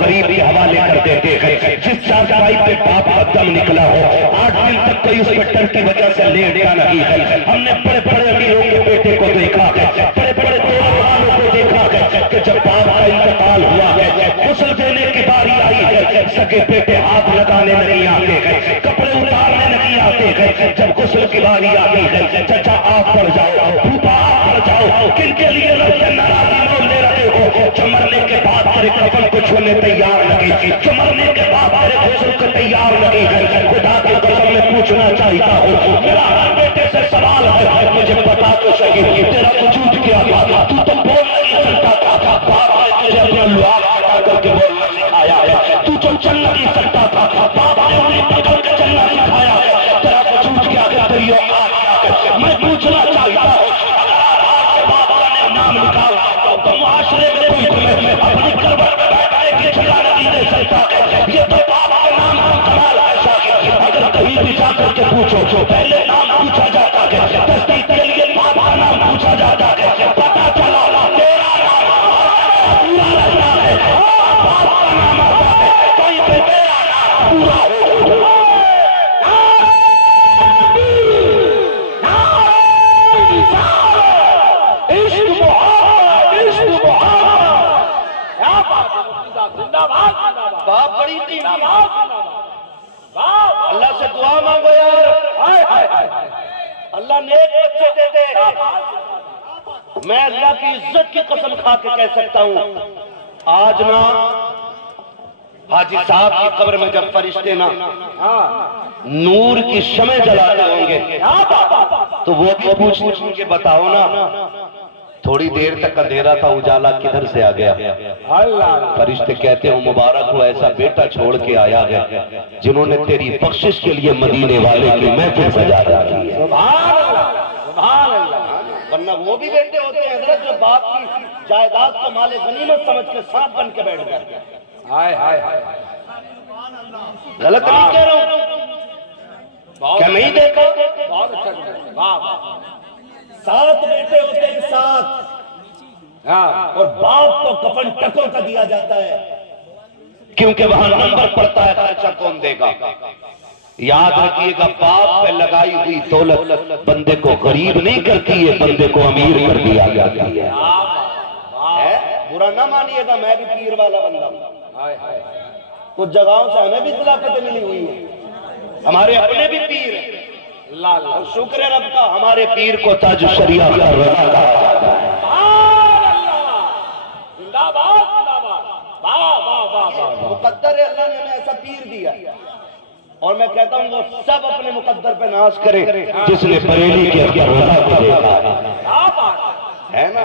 غریب کے حوالے کر دیتے ہیں. جس چارپائی پہ باپ کا دم نکلا ہو 8 دن تک کوئی اس پٹر کی وجہ سے لیٹا نہیں ہے. ہم نے بڑے بڑے امیروں کے بیٹے کو دیکھا ہے, بڑے بڑے دولت والوں کو دیکھا ہے کہ جب باپ کا انتقال ہوا ہے غسل دینے کی باری آئی ہے, سگے بیٹے ہاتھ لگانے نہیں آتے ہیں, کپڑے اتارنے نہیں آتے ہیں. جب غسل کی باری آتی ہے چچا آپ پڑ جاؤ, پھوپا آپ پڑ جاؤ, کن کے لیے لڑکے ناراضی مول لے رہے ہو؟ جو مرنے کے بعد تیرے کفن کو چھونے تیار نہیں, جو مرنے کے بعد تیرے غسل کو تیار نہیں ہے. خدا کی قسم میں پوچھنا چاہتا ہوں, میرا ہر بیٹے سے سوال ہے, مجھے بتا تو صحیح تیرا وجود کیا تھا؟ تو بول نہیں سکتا تھا, باپ نے تجھے اپنا لعاب ہٹا کر کے بولنا سکھایا ہے. تو جو چل نہیں سکتا تھا, باپ نے انہیں پکڑ کے چلنا سکھایا ہے. تیرا وجود کیا ہے, تیری اوقات کیا ہے؟ میں پوچھنا چاہتا ہوں, نام لکھا تو معاشرے میں کوئی تمہیں اپنی کروٹ میں بیٹھنے کی جگہ نہیں دے سکتا. یہ تو باپ کے نام کا کمال ہے شاکر. اگر کہیں بھی جا کر کے پوچھو پہلے نام پوچھا جاتا ہے, تصدیق کے لیے باپ کا نام پوچھا جاتا ہے. پتا چلا تیرا نام پورا رہتا ہے, باپ کا نام آتا ہے, کہیں پہ تیرا نام پورا ہو. باپ بڑی ٹیم, اللہ سے دعا مانگو یار, اللہ نیک بچے دے دے. میں اللہ کی عزت کی قسم کھا کے کہہ سکتا ہوں, آج نا حاجی صاحب کی قبر میں جب فرشتے نا نور کی شمع جلاتے ہوں گے تو وہ بھی پوچھ کے بتاؤ نا تھوڑی دیر تک اندھیرا تھا, اجالا کدھر سے آ گیا؟ فرشتے کہتے ہو مبارک ہو ایسا بیٹا چھوڑ کے آیا ہے جنہوں نے تیری بخشش کے لیے مدینے والے کی محفل سجا رکھی ہے. سبحان اللہ, سبحان اللہ. ورنہ وہ بھی بیٹے ہوتے ہیں حضرت جو باپ کی جائیداد کو مال غنیمت سمجھ کے سانپ بن کے بیٹھ جاتے ہیں. غلط نہیں کہہ رہا ہوں, کیا نہیں دیکھا؟ بہت اچھا. 7 بیٹے ہوتے ہیں 7, اور باپ کو کفن ٹکوں کا دیا جاتا ہے کیونکہ وہاں نمبر پڑتا ہے, خرچہ کون دے گا. یاد رکھیے گا باپ پہ لگائی ہوئی دولت بندے کو غریب نہیں کرتی ہے, بندے کو امیر کر دیا جاتی ہے. برا نہ مانیے گا, میں بھی پیر والا بندہ ہوں. کچھ جگہوں سے ہمیں بھی خلافتیں ملی ہوئی ہیں, ہمارے اپنے بھی پیر ہیں. شکر ہے رب کا, ہمارے پیر کو تاج شریعہ کا رضا کہا جاتا ہے. مقدر ہے, اللہ نے ہمیں ایسا پیر دیا, اور میں کہتا ہوں وہ سب اپنے مقدر پہ ناز کرے جس نے بریلی کے رضا کو دیکھا ہے نا.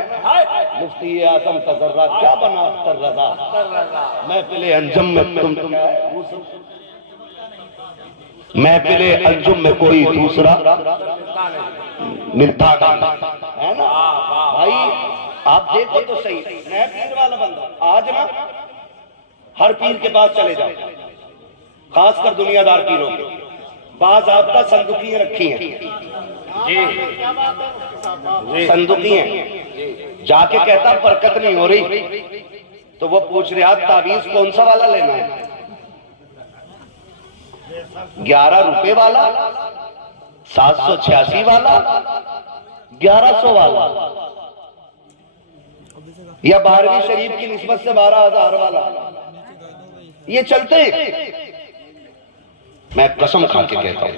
مفتی اعظم کا ذرہ کیا بنا اختر رضا, محفل انجم میں تم محفل انجم میں کوئی دوسرا ملتا ہے نا. بھائی آپ دیکھو تو صحیح, میں پیر والا بندہ, آج نا ہر پیر کے پاس چلے جاؤ, خاص کر دنیا دار پیروں کے بعض آبدہ صندوقیاں رکھی ہیں, صندوقیاں جا کے کہتا برکت نہیں ہو رہی, تو وہ پوچھ رہا تعویذ کون سا والا لینا ہے, 11 روپے والا, 786 والا, 1100 والا, یا 12ویں شریف کی نسبت سے 12,000 والا, یہ چلتے ہیں. میں قسم کھا کے کہتا ہوں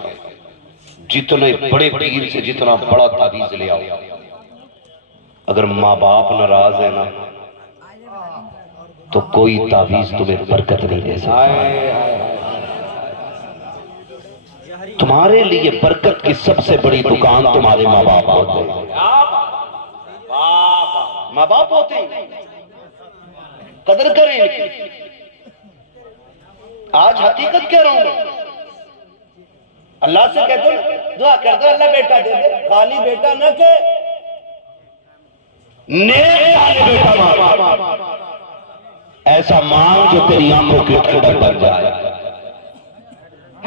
جتنے بڑے پیر سے جتنا بڑا تعویذ لے آؤ, اگر ماں باپ ناراض ہے نا تو کوئی تعویذ تمہیں برکت نہیں دے سکتا. تمہارے لیے برکت کی سب سے بڑی دکان تمہارے ماں باپ ہوتے ہیں. ماں باپ ہوتے ہیں, قدر کریں ان کی. آج حقیقت کہہ رہا ہوں میں, اللہ سے کہتا ہوں دعا کرتا اللہ بیٹا دے دے, خالی بیٹا نہ کہ نیک خالی بیٹا مانگ, ایسا مانگ جو تیری آنکھوں کی ٹھنڈک بن جائے,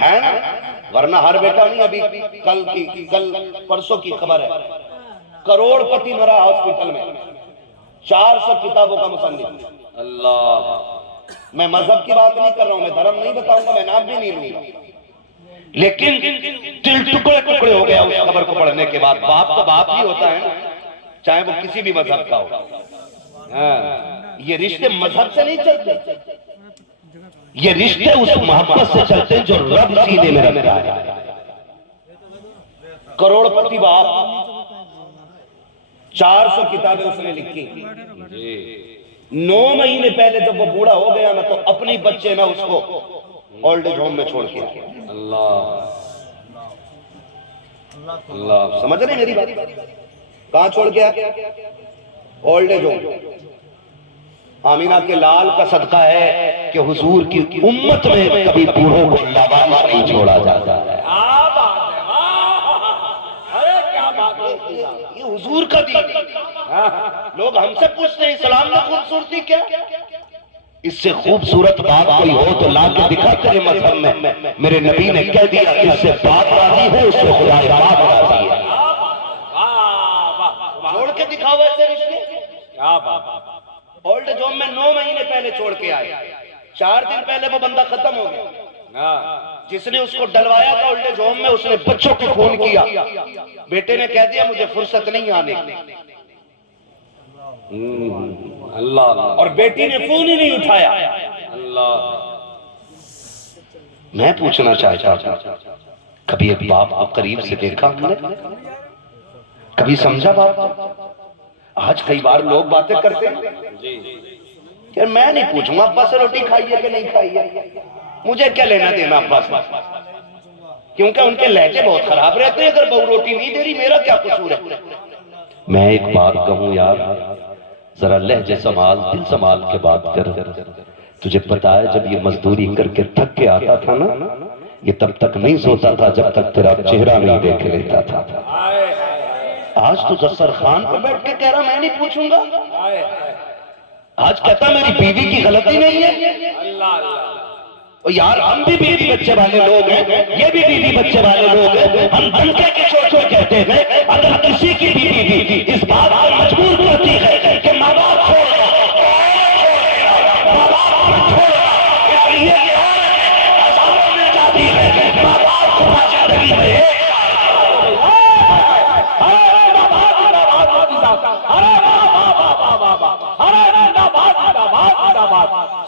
ہے نا. ورنہ ہر بیٹا نہیں. ابھی کل پرسوں کی خبر ہے, کروڑ پتی مرا ہاسپٹل میں, 400 کتابوں کا مصنف. اللہ میں مذہب کی بات نہیں کر رہا ہوں، میں دھرم نہیں بتاؤں گا، میں نام بھی نہیں لوں گا، لیکن دل ٹکڑے ٹکڑے ہو گیا اس خبر کو پڑھنے کے بعد۔ باپ تو باپ ہی ہوتا ہے نا، چاہے وہ کسی بھی مذہب کا ہو۔ یہ رشتے مذہب سے نہیں چلتے، یہ رشتے اس محبت سے چلتے ہیں جو رب سینے میں رکھتا ہے۔ کروڑ پتی باپ، 400 کتابیں اس نے لکھی، 9 مہینے پہلے جب وہ بوڑھا ہو گیا نا تو اپنی بچے نا اس کو اولڈ ایج ہوم میں چھوڑ کے آیا۔ اللہ سمجھ رہے میری بات؟ کہاں چھوڑ کے آیا؟ Old age home. آمینہ کے لال کا صدقہ ہے کہ حضور کی امت میں کبھی بوڑھوں کو لاوارث نہیں چھوڑا جاتا ہے۔ یہ حضور کا دین ہے۔ لوگ ہم سے پوچھتے ہیں اسلام میں خوبصورتی کیا؟ اس سے خوبصورت بات کوئی ہو تو لا کے دکھا تیرے مذہب میں۔ میرے نبی نے کہہ دیا اس سے بات راضی ہے، اس سے خدا باپ راضی ہے۔ چھوڑ کے دکھاؤ ایسے رشتے۔ اولڈ ایج ہوم میں 9 مہینے پہلے چھوڑ کے آئے، 4 دن پہلے وہ بندہ ختم ہو گیا۔ جس نے اس کو ڈلوایا تھا اولڈ ایج ہوم میں، اس نے بچوں کو فون کیا، بیٹے نے کہہ دیا مجھے فرصت نہیں آنے کی، اللہ، اور بیٹی نے فون ہی نہیں اٹھایا۔ اللہ، میں پوچھنا چاہتا ہوں کبھی ایک باپ کو قریب سے دیکھا ہم نے؟ کبھی سمجھا باپ؟ آج کئی بار لوگ باتیں کرتے ہیں یار میں نہیں پوچھوں گا ابا سے روٹی کھائی ہے کہ نہیں کھائی ہے، مجھے کیا لینا دینا ابا سے، کیونکہ ان کے لہجے بہت خراب رہتے ہیں، اگر بہو روٹی نہیں دے رہی میرا کیا قصور ہے۔ میں ایک بات کہوں یار، ذرا لہجے سنبھال، دل سنبھال کے بات کر۔ تجھے پتا ہے جب یہ مزدوری کر کے تھک کے آتا تھا نا، یہ تب تک نہیں سوتا تھا جب تک تیرا چہرہ نہیں دیکھ لیتا تھا۔ آج تو دسترخوان پر بیٹھ کے کہہ رہا میں نہیں پوچھوں گا، آج کہتا میری بیوی کی غلطی نہیں ہے۔ یار ہم بھی بیوی بچے والے لوگ ہیں، یہ بھی بیوی بچے والے لوگ ہیں، ہم دھنکے کی سوچو کہتے ہیں اگر کسی کی بیوی اس بات پر مجبور کرتی ہے کہ ماں باپ چھوڑ دو، ماں باپ چھوڑ دو، اس لیے کہ عورت ہزاروں میں جاتی ہے، ماں باپ کو زندگی میں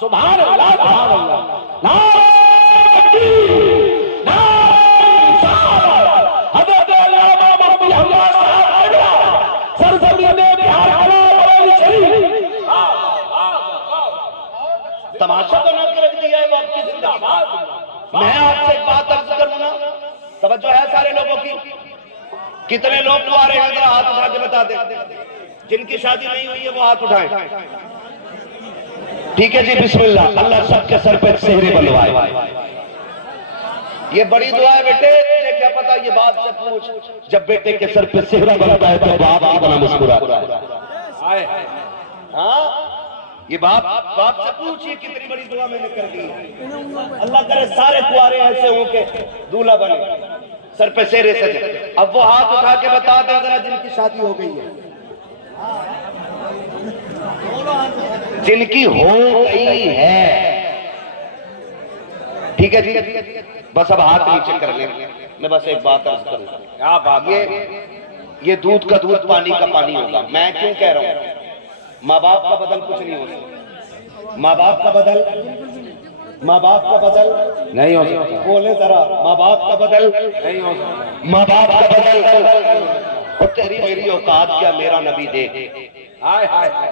سبحان اللہ سبحان اللہ حضرت علامہ مفتی حمزہ صاحب سرزمین بہار تماشا تو نہ رکھ دیا ہے وقت کی زندہ باد۔ میں آپ سے ایک بات عرض کروں نا، توجہ ہے سارے لوگوں کی؟ کتنے لوگ کو آ رہے ہیں ذرا ہاتھ اٹھا کے بتا دیں، جن کی شادی نہیں ہوئی ہے وہ ہاتھ اٹھائیں۔ ٹھیک ہے جی، بسم اللہ، اللہ سب کے سر پہ سہرے بلوائے۔ یہ بڑی دعا ہے بیٹے، تجھے کیا پتا، یہ باپ سے پوچھ، جب بیٹے کے سر پہ سہرہ بنتا ہے تو باپ کتنا مسکراتا ہے۔ ہاں یہ باپ سے پوچھ، یہ کتنی بڑی دعا میں نے کر دی۔ اللہ کرے سارے کنوارے ایسے ہوں کہ دولہا بنے، سر پہ سہرے سجے۔ اب وہ ہاتھ اٹھا کے بتا دیں ذرا جن کی شادی ہو گئی ہے، جن کی ہو گئی ہے۔ ٹھیک ہے جی، بس اب ہاتھ نیچے کر لیں، میں بس ایک بات عرض کروں، یہ دودھ کا دودھ پانی کا پانی ہوگا۔ میں کیوں کہہ رہا ہوں، ماں باپ کا بدل کچھ نہیں ہو سکتا، ماں باپ کا بدل نہیں ہو سکتا، بولے ذرا، ماں باپ کا بدل نہیں ہو سکتا، ماں باپ کا بدل اور تیری میری اوقات کیا میرا نبی دیکھ۔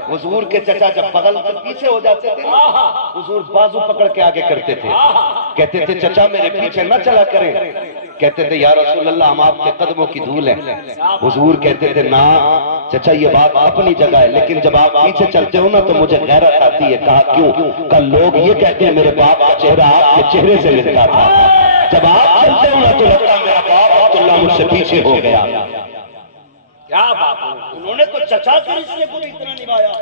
حضور کے چچا جب بغل سے پیچھے ہو جاتے تھے حضور بازو پکڑ کے آگے کرتے تھے، کہتے تھے چچا میرے پیچھے نہ چلا کریں، کہتے تھے یا رسول اللہ ہم آپ کے قدموں کی دھول ہیں، حضور کہتے تھے نا چچا یہ بات اپنی جگہ ہے، لیکن جب آپ پیچھے چلتے ہو نا تو مجھے غیرت آتی ہے۔ کہا کیوں؟ کل لوگ یہ کہتے ہیں میرے باپ کا چہرہ آپ کے چہرے سے ملتا تھا، جب آپ چلتے ہو نا تو لگتا میرا باپ عبداللہ مجھ سے پیچھے ہو گیا۔ کیا بات ہے، انہوں نے تو چچا کے رشتے کو بھی اتنا نبھایا،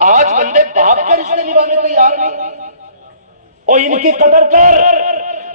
آج بندے باپ کے رشتے نبھانے تیار نہیں۔ اور ان کی قدر کر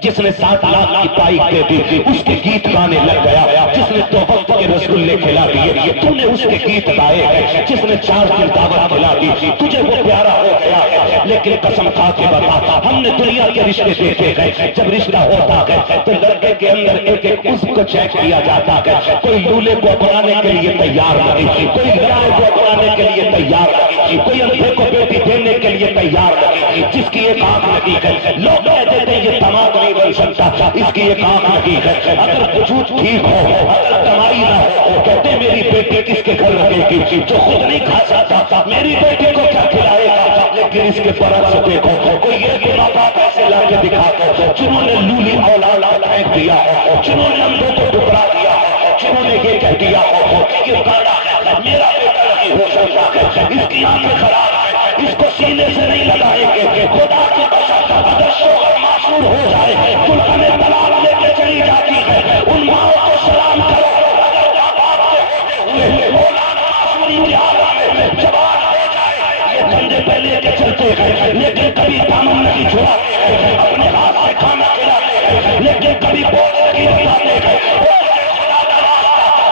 جس نے 7 لاکھ کی پائک دے دی اس کے گیت گانے لگ گیا، جس نے 2 وقت کے رسگلے کھلا دیے تو نے اس کے گیت گائے گئے، جس نے 4 دن دعوت کھلا دی تجھے وہ پیارا ہو گیا ہے۔ لیکن قسم کھا کے بتا، ہم نے دنیا کے رشتے دیکھے گئے، جب رشتہ ہوتا ہے تو لڑکے کے اندر ایک ایک عضو کو چیک کیا جاتا ہے، کوئی لولے کو اپنانے کے لیے تیار نہیں، کوئی لڑکے کو اپنانے کے لیے تیار نہیں، کوئی اندھے کو بیٹی دینے کے لیے تیار نہیں، جس کی ایک آنکھ نہیں ہے لوگ کہتے تھے یہ دماغ نہیں بن سکتا، اس کی ایک آنکھ نہیں ہے، اگر وجود ٹھیک ہو اگر کمائی نہ ہو کہتے میری بیٹی کس کے گھر رہے گی، جو خود نہیں کھا سکتا میری بیٹی کو کیا کھلائے گا۔ لیکن اس کے برعکس دیکھو کوئی ایک ماں باپ ایسے لا کے دکھاتے جنہوں نے لولی اولاد پھینک دیا ہو، جنہوں نے اندھوں کو ٹکرا دیا ہو، جنہوں نے یہ کہہ دیا ہو کہ یہ گاڑا ہے میرا بیٹا نہیں ہو سکتا ہے، اس کی آنکھیں خراب ہیں، اس کو سینے سے نہیں لگائیں گے، خدا کی قسم اگر شوہر معصور ہو جائے دلہنیں طلاق لے کے چلی جاتی ہے، ان ماؤں کو سلام کرو اگر ماں باپ کے ہوتے ہوئے اولاد معصوری کی حالت میں جوان ہو جائے، یہ کندھے پہ لے کے چلتے ہیں لیکن کبھی دامن نہیں چھڑاتے ہیں، اپنے ہاتھ سے کھانا کھلاتے ہیں لیکن کبھی بوجھ نہیں بتاتے ہیں۔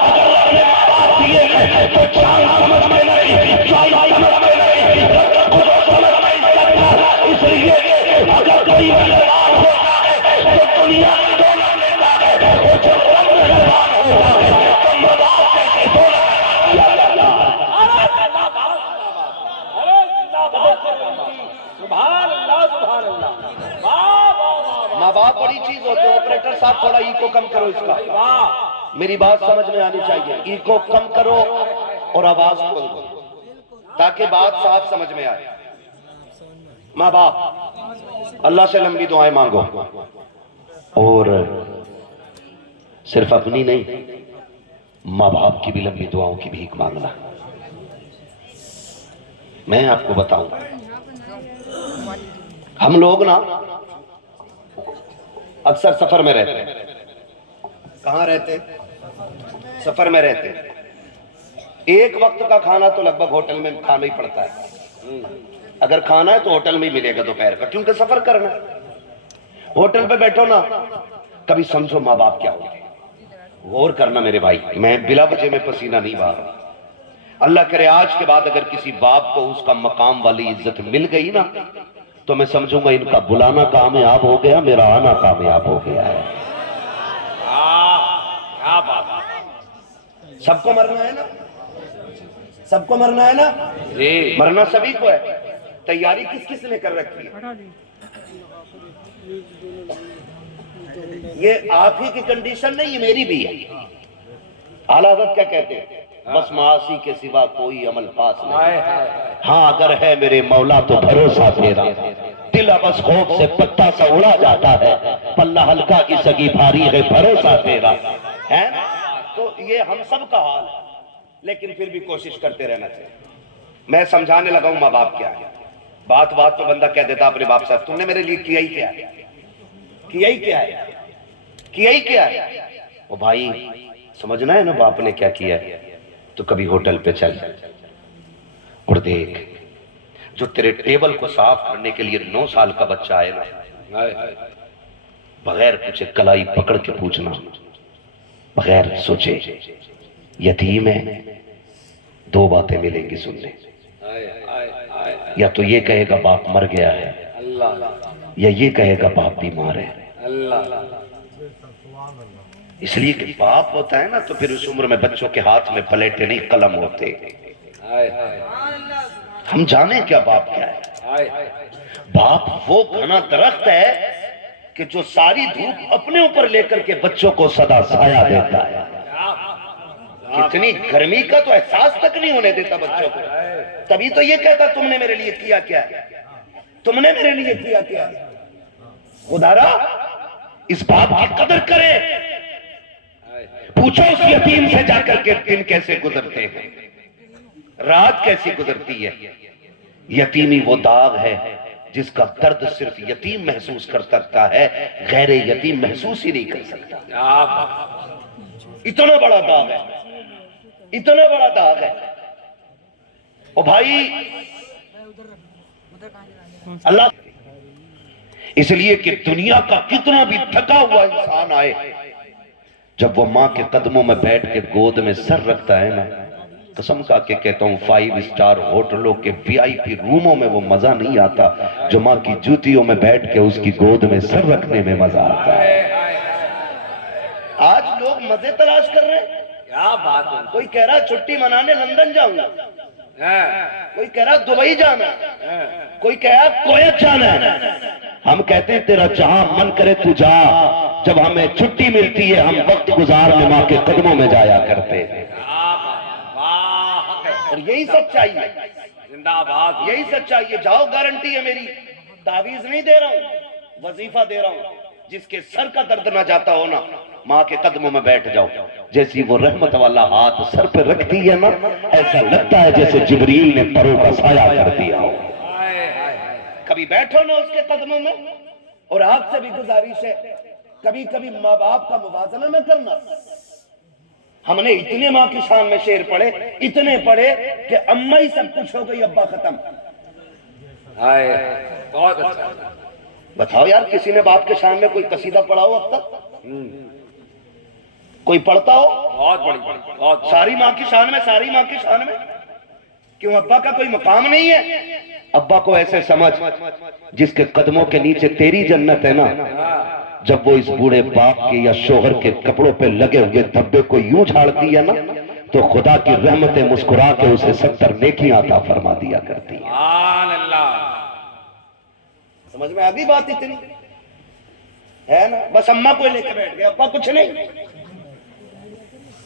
اگر اپنے ماں باپ دیے ہیں تو چاند سمجھ میں نہیں، چاند سمجھ میں نہیں، خود سمجھ نہیں سکتا، اس لیے اگر کوئی مہربان ہوتا ہے تو دنیا میں دولت لیتا ہے، اور جب رب مہربان ہوتا ہے تو ماں باپ کیسے دولت دیا جاتا ہے۔ سبحان اللہ سبحان اللہ، ماں باپ بڑی چیز ہوتے ہیں۔ آپریٹر صاحب تھوڑا ایکو کم کرو اس کا، میری بات سمجھ میں آنی چاہیے، ایکو کم کرو اور آواز کھول دو تاکہ بات صاف سمجھ میں آئے۔ ماں باپ اللہ سے لمبی دعائیں مانگو، اور صرف اپنی نہیں ماں باپ کی بھی لمبی دعاؤں کی بھیک مانگنا۔ میں آپ کو بتاؤں ہم لوگ نا اکثر سفر میں رہتے ہیں، کہاں رہتے؟ سفر میں رہتے ہیں، ایک وقت کا کھانا تو لگ بھگ ہوٹل میں کھانا ہی پڑتا ہے، اگر کھانا ہے تو ہوٹل میں ہی ملے گا دوپہر کا، کیونکہ سفر کرنا ہے۔ ہوٹل پہ بیٹھو نا کبھی سمجھو ماں باپ کیا ہوتے ہیں، غور کرنا میرے بھائی، میں بلا وجہ میں پسینہ نہیں بہا رہا۔ اللہ کرے آج کے بعد اگر کسی باپ کو اس کا مقام والی عزت مل گئی نا تو میں سمجھوں گا ان کا بلانا کامیاب ہو گیا، میرا آنا کامیاب ہو گیا ہے۔ سب کو مرنا ہے نا، سب کو مرنا ہے نا، مرنا سبھی کو ہے، تیاری کس کس نے کر رکھی ہے؟ یہ آپ ہی کی کنڈیشن نہیں، یہ میری بھی ہے۔ اعلیٰ حضرت کیا کہتے ہیں؟ بس معاصی کے سوا کوئی عمل پاس نہیں، ہاں اگر ہے میرے مولا تو بھروسہ تیرا، دل بس خوف سے پتا سا اڑا جاتا ہے، پلہ ہلکا کی سگی بھاری ہے بھروسہ تیرا ہے۔ تو یہ ہم سب کا حال ہے، لیکن پھر بھی کوشش کرتے رہنا چاہیے۔ میں سمجھانے لگا ہوں ماں باپ کیا ہے، بات بات تو بندہ کہہ دیتا اپنے باپ سے تم نے میرے لیے کیا ہی کیا ہے، کیا ہی کیا ہے، کیا ہی کیا ہے۔ وہ بھائی سمجھنا ہے نا باپ نے کیا کیا ہے، تو کبھی ہوٹل پہ چل اور دیکھ جو تیرے ٹیبل کو صاف کرنے کے لیے 9 سال کا بچہ آئے نا، بغیر پوچھے کلائی پکڑ کے پوچھنا، بغیر سوچے یتیم ہے، 2 باتیں ملیں گی سننے، یا تو یہ کہے گا باپ مر گیا ہے، یا یہ کہے گا باپ بیمار ہے۔ اس لیے کہ باپ ہوتا ہے نا تو پھر اس عمر میں بچوں کے ہاتھ میں پلیٹیں نہیں قلم ہوتے۔ ہم جانیں کیا باپ کیا ہے؟ باپ وہ گھنا درخت ہے کہ جو ساری دھوپ اپنے اوپر لے کر کے بچوں کو سدا سایہ دیتا ہے، کتنی گرمی کا تو احساس تک نہیں ہونے دیتا بچوں کو، تبھی تو یہ کہتا تم نے میرے لیے کیا کیا ہے، تم نے میرے لیے کیا کیا ہے۔ خدا را اس باپ کی قدر کرے، پوچھو اس یتیم سے جا کر کے دن کیسے گزرتے ہیں، رات کیسی گزرتی ہے۔ یتیمی وہ داغ ہے جس کا درد صرف یتیم محسوس کر سکتا ہے، غیر یتیم محسوس ہی نہیں کر سکتا۔ اتنا بڑا داغ ہے، اتنا بڑا داغ ہے۔ او بھائی اللہ اس لیے کہ دنیا کا کتنا بھی تھکا ہوا انسان آئے، جب وہ ماں کے قدموں میں بیٹھ کے گود میں سر رکھتا ہے نا، قسم کھا کے کہتا ہوں 5 اسٹار ہوٹلوں کے VIP روموں میں وہ مزہ نہیں آتا جو ماں کی جوتیوں میں بیٹھ کے اس کی گود میں سر رکھنے میں مزہ آتا ہے۔ آج لوگ مزے تلاش کر رہے ہیں، کیا بات ہے۔ کوئی کہہ رہا چھٹی منانے لندن جاؤں گا، کوئی کہہ رہا دبئی جانا، کوئی کہہ رہا کویت جانا ہے۔ ہم کہتے ہیں تیرا جہاں من کرے تو جا، جب ہمیں چھٹی ملتی ہے ہم وقت گزارنے ماں کے قدموں میں جایا کرتے ہیں۔ اور یہی سچائی ہے، زندہ باد، یہی سچائی ہے۔ جاؤ، گارنٹی ہے میری، تعویذ نہیں دے رہا ہوں، وظیفہ دے رہا ہوں۔ جس کے سر کا درد نہ جاتا ہو نا، ماں کے قدموں میں بیٹھ جاؤ، جیسی وہ رحمت والا ہاتھ سر پہ رکھتی ہے نا، ایسا لگتا ہے جیسے جبریل نے پروں کا سایہ کر دیا ہو۔ کبھی بیٹھو نا اس کے قدموں میں، اور آپ سے بھی گزارش ہے کبھی کبھی ماں باپ کا موازنہ نہ کرنا۔ ہم نے اتنے ماں کی شان میں شعر پڑھے، اتنے پڑھے کہ اماں ہی سب کچھ ہو گئی، ابا ختم۔ بہت اچھا۔ بتاؤ یار، کسی نے باپ کے شان میں کوئی قصیدہ پڑھا ہو اب تک؟ کوئی پڑھتا ہو؟ بہت بڑی، ساری ماں کی شان میں، ساری ماں کی شان میں۔ کیوں ابا کا کوئی مقام نہیں ہے؟ ابا کو ایسے سمجھ جس کے قدموں کے نیچے تیری جنت ہے نا، جب وہ اس بوڑھے باپ کے یا شوہر کے کپڑوں پہ لگے ہوئے دھبے کو یوں جھاڑتی ہے نا، تو خدا کی رحمتیں مسکرا کے اسے 70 نیکیاں عطا فرما دیا کرتی ہے۔ سبحان اللہ۔ سمجھ میں آگئی بات اتنی ہے نا؟ بس اماں کو لے کے بیٹھ گئے، ابا کچھ نہیں۔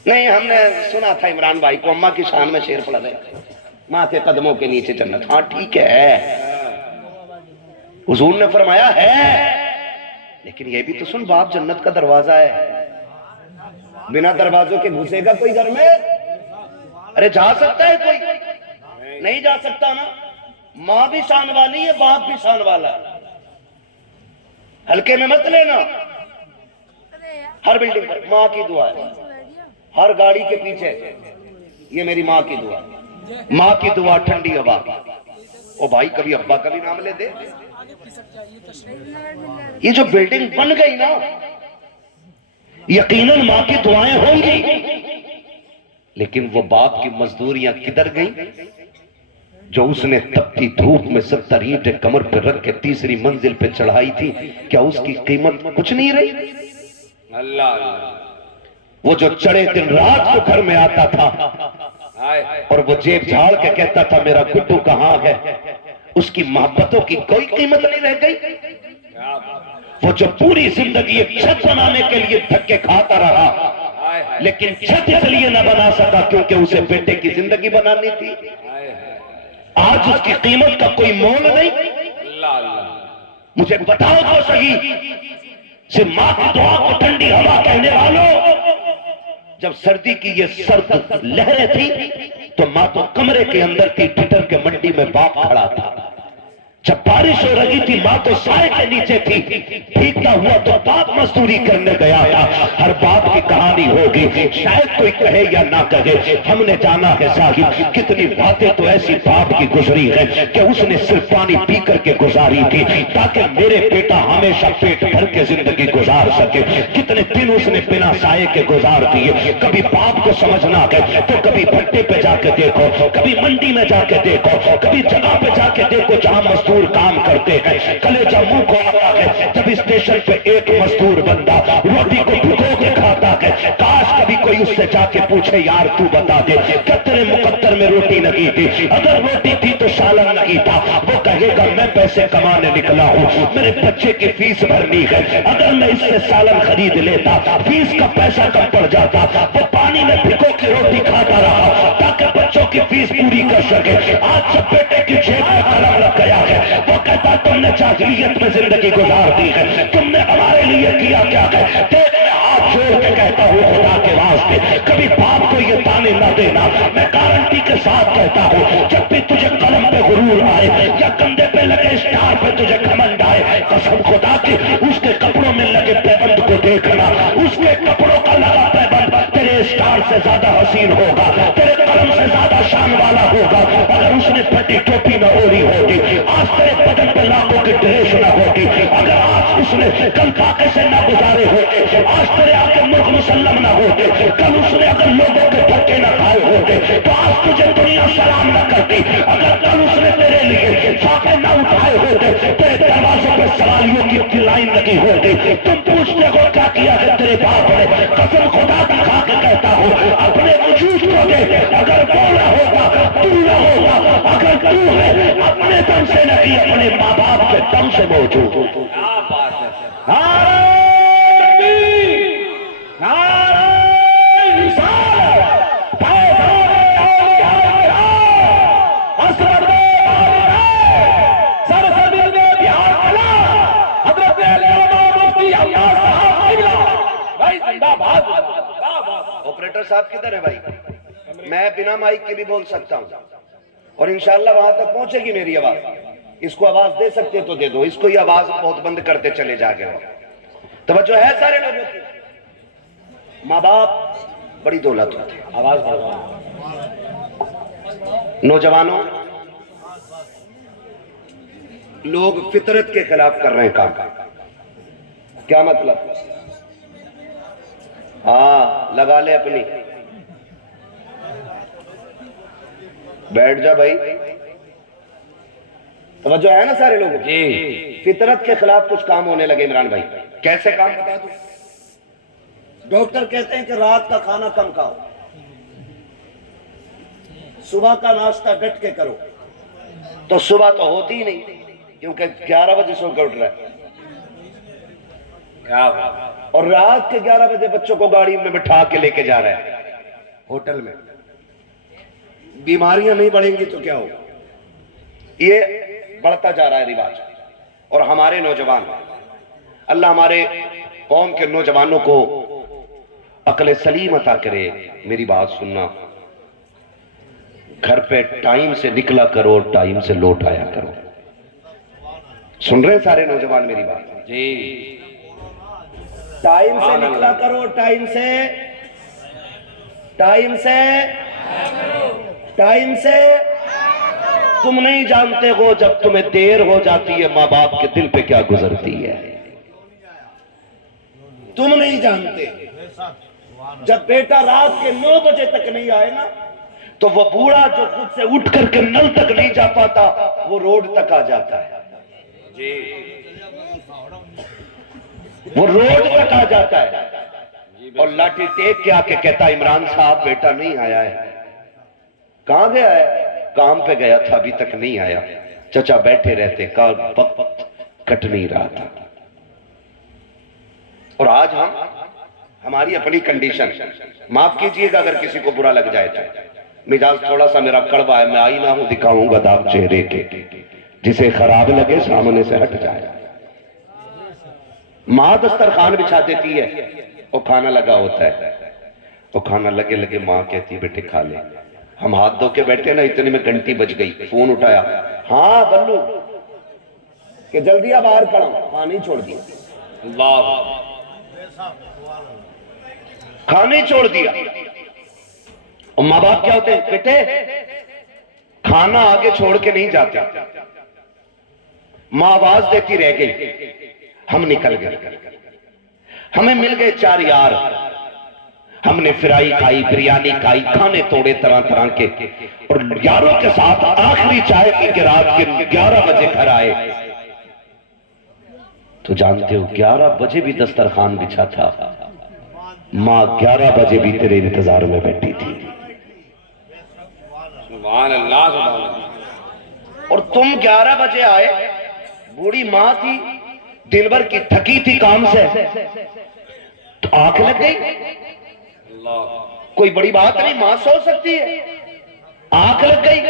نہیں، ہم نے سنا تھا عمران بھائی کو اماں کی شان میں شعر پڑھا رہے، ماں کے قدموں کے نیچے جنت۔ ہاں ٹھیک ہے، حضور نے فرمایا ہے، لیکن یہ بھی تو سن، باپ جنت کا دروازہ ہے، بنا دروازوں کے گھسے گا کوئی گھر میں؟ ارے جا سکتا ہے کوئی؟ نہیں جا سکتا نا۔ ماں بھی شان والی ہے، باپ بھی شان والا ہے، ہلکے میں مت لینا۔ ہر بلڈنگ پر ماں کی دعا ہے، ہر گاڑی کے پیچھے یہ میری ماں کی دعا، ماں کی دعا ٹھنڈی ہوا۔ او بھائی کبھی ابا کا بھی نام لے دے۔ یہ جو بلڈنگ بن گئی نا، یقیناً ماں کی دعائیں ہوں گی، لیکن وہ باپ کی مزدوریاں کدھر گئیں جو اس نے تپتی دھوپ میں 70 اینٹیں کمر پہ رکھ کے تیسری منزل پہ چڑھائی تھی؟ کیا اس کی قیمت کچھ نہیں رہی؟ اللہ، وہ جو چڑھے دن رات کو گھر میں آتا تھا اور وہ جیب جھاڑ کے کہتا تھا میرا گڈو کہاں ہے، اس کی محبتوں کی کوئی قیمت نہیں رہ گئی؟ وہ جو پوری زندگی ایک چھت بنانے کے لیے دھکے کھاتا رہا، لیکن چھت اس لیے نہ بنا سکا کیونکہ اسے بیٹے کی زندگی بنانی تھی، آج اس کی قیمت کا کوئی مول نہیں؟ مجھے بتاؤ تو صحیح، سے ماں کی دعا کو ٹھنڈی ہوا کہنے والوں، جب سردی کی یہ سرد لہریں تھی تو ماں تو کمرے کے اندر تھی، ٹھٹر کے منڈی میں باپ کھڑا تھا، جب بارش ہو رہی تھی ماں تو سائے کے نیچے تھی، بھیگتا ہوا تو باپ مزدوری کرنے گیا تھا۔ ہر باپ کی کہانی ہوگی، شاید کوئی کہے یا نہ کہے، ہم نے جانا ہے صاحب کتنی باتیں تو ایسی باپ کی گزری ہے کہ اس نے صرف پانی پی کر کے گزاری تھی تاکہ میرے بیٹا ہمیشہ پیٹ بھر کے زندگی گزار سکے۔ کتنے دن اس نے بنا سائے کے گزار دیے۔ کبھی باپ کو سمجھنا ہے تو کبھی بھٹے پہ جا کے دیکھو، کبھی منڈی میں جا کے دیکھو، کبھی جگہ پہ جا کے دیکھو جہاں مزدور کام کرتے ہیں، کلیجہ منہ کو آتا ہے جب اسٹیشن پہ ایک مزدور بندہ روٹی کو بھگو کے کھاتا ہے۔ کاش کبھی کوئی اس سے جا کے پوچھے یار تو بتا دے کہ تیرے مقدر میں روٹی نہیں تھی، اگر روٹی تھی تو سالن نہیں تھا؟ وہ کہے گا میں پیسے کمانے نکلا ہوں، میرے بچے کی فیس بھرنی ہے، اگر میں اس سے سالن خرید لیتا فیس کا پیسہ کم پڑ جاتا۔ وہ پانی میں بھگو کے روٹی کھاتا رہا تاکہ بچوں کی فیس پوری کر سکے۔ آج جب بیٹے کی جیب میں قلم لگ گیا ہے وہ کہتا تم نے جاہلیت میں زندگی گزار دی ہے، تم نے ہمارے لیے کیا کیا ہے؟ دیکھ میں ہاتھ جوڑ کے کہتا ہوں خدا کے واسطے کبھی باپ کو یہ تانے نہ دینا۔ میں گارنٹی کے ساتھ کہتا ہوں جب بھی تجھے قلم پہ غرور آئے یا کندھے پہ لگے اسٹار پہ تجھے گھمنڈ آئے، قسم خدا کی اس کے کپڑوں میں لگے پیبند کو دیکھنا، اس کے کپڑوں کا لگا پیبند تیرے اسٹار سے زیادہ حسین ہوگا، تیرے قلم سے زیادہ شان والا ہوگا۔ اگر اس نے پھٹی ٹوپی نہ اوڑھی ہوگی، آج تیرے بدن پہ لاکھوں کی ڈریس نہ ہوتی، اگر آج اس نے کل فاقے سے نہ گزارے ہوتے، آج تیرے آگے مرغ مسلم نہ ہوتے، کل اس نے اگر لوگوں کے دھکے نہ کھائے ہوتے تو آج تجھے دنیا سلام نہ کرتی، اگر کل اس نے تیرے لیے فاقے نہ اٹھائے ہوتے، تیرے دروازے پر سواریوں کی لائن لگی ہوتی۔ تم پوچھتے ہو کیا کیا ہے تیرے باپ نے؟ قسم خدا کی کھا کے کہتا ہوں، اپنے وجود کو دے، اگر وہ نہ ہوگا تو نہ ہوگا، اگر تو ہے اپنے دم سے نہیں، اپنے ماں باپ کے دم سے موجود۔ نعرہ تکبیر، نعرہ رسالت، فیضان اولیاء کرام، حضرت سرزمین بہار کلا، حضرت علامہ مفتی عباس صاحب قبلہ، بھائی زندہ باد۔ آپریٹر صاحب کدھر ہے بھائی؟ میں بنا مائک کے بھی بول سکتا ہوں اور انشاءاللہ وہاں تک پہنچے گی میری آواز۔ اس کو آواز دے سکتے تو دے دو، اس کو یہ آواز بہت بند کرتے چلے جا گئے۔ توجہ ہے سارے لوگوں کی؟ ماں باپ بڑی دولت ہوتی ہے۔ آواز نوجوانوں، لوگ فطرت کے خلاف کر رہے ہیں کام۔ کیا مطلب؟ ہاں لگا لے اپنی، بیٹھ جا بھائی، توجہ ہے نا سارے لوگ؟ جی فطرت کے خلاف کچھ کام ہونے لگے عمران بھائی۔ کیسے کام بتا دوں؟ ڈاکٹر کہتے ہیں کہ رات کا کھانا کم کھاؤ، صبح کا ناشتہ ڈٹ کے کرو، تو صبح تو ہوتی ہی نہیں کیونکہ 11 بجے سو کے اٹھ رہا ہے، اور رات کے 11 بجے بچوں کو گاڑی میں بٹھا کے لے کے جا رہا ہے ہوٹل میں۔ بیماریاں نہیں بڑھیں گی تو کیا ہوگا؟ یہ بڑھتا جا رہا ہے رواج۔ اور ہمارے نوجوان، اللہ ہمارے قوم کے نوجوانوں کو عقل سلیم عطا کرے۔ میری بات سننا، گھر پہ ٹائم سے نکلا کرو، ٹائم سے لوٹ آیا کرو۔ سن رہے ہیں سارے نوجوان میری بات؟ جی ٹائم سے نکلا کرو، ٹائم سے تم نہیں جانتے ہو جب تمہیں دیر ہو جاتی ہے ماں باپ کے دل پہ کیا گزرتی ہے۔ تم نہیں جانتے جب بیٹا رات کے 9 بجے تک نہیں آئے نا تو وہ بوڑھا جو خود سے اٹھ کر کے نل تک نہیں جا پاتا وہ روڈ تک آ جاتا ہے۔ جی وہ روڈ تک آ جاتا ہے اور لاٹھی ٹیک کے آ کے کہتا عمران صاحب بیٹا نہیں آیا ہے۔ کہاں گیا ہے؟ کام پہ گیا تھا ابھی تک نہیں آیا۔ چچا بیٹھے رہتے، وقت کٹ نہیں رہا تھا۔ اور آج ہماری اپنی کنڈیشن، معاف کیجئے گا اگر کسی کو برا لگ جائے تو، مزاج تھوڑا سا میرا کڑوا ہے، میں آئینہ ہوں دکھاؤں گا داغ چہرے کے، جسے خراب لگے سامنے سے ہٹ جائے۔ ماں دسترخوان بچھا دیتی ہے، وہ کھانا لگا ہوتا ہے، وہ کھانا لگے لگے ماں کہتی ہے بیٹے کھا لے۔ ہم ہاتھ دھو کے بیٹھے نا، اتنے میں گھنٹی بج گئی، فون اٹھایا، ہاں بلو کہ جلدی اب باہر کھڑا ہوں، ہاں نہیں چھوڑ دیا، اللہ کھانا ہی چھوڑ دیا۔ اور ماں باپ کیا ہوتے ہیں؟ بیٹے کھانا آگے چھوڑ کے نہیں جاتے۔ ماں آواز دیتی رہ گئی، ہم نکل گئے، ہمیں مل گئے 4 یار، ہم نے فرائی کھائی، بریانی کھائی، کھانے توڑے طرح طرح کے، اور یاروں کے ساتھ آخری چائے پی کے رات کے 11 بجے گھر آئے۔ تو جانتے ہو 11 بجے بھی دسترخوان بچھا تھا، ماں 11 بجے بھی تیرے انتظار میں بیٹھی تھی۔ سبحان اللہ سبحان اللہ۔ اور تم 11 بجے آئے، بوڑھی ماں تھی، دن بھر کی تھکی تھی کام سے، تو آنکھ لگ گئی، کوئی بڑی بات نہیں، ماں سو سکتی ہے، آنکھ لگ گئی،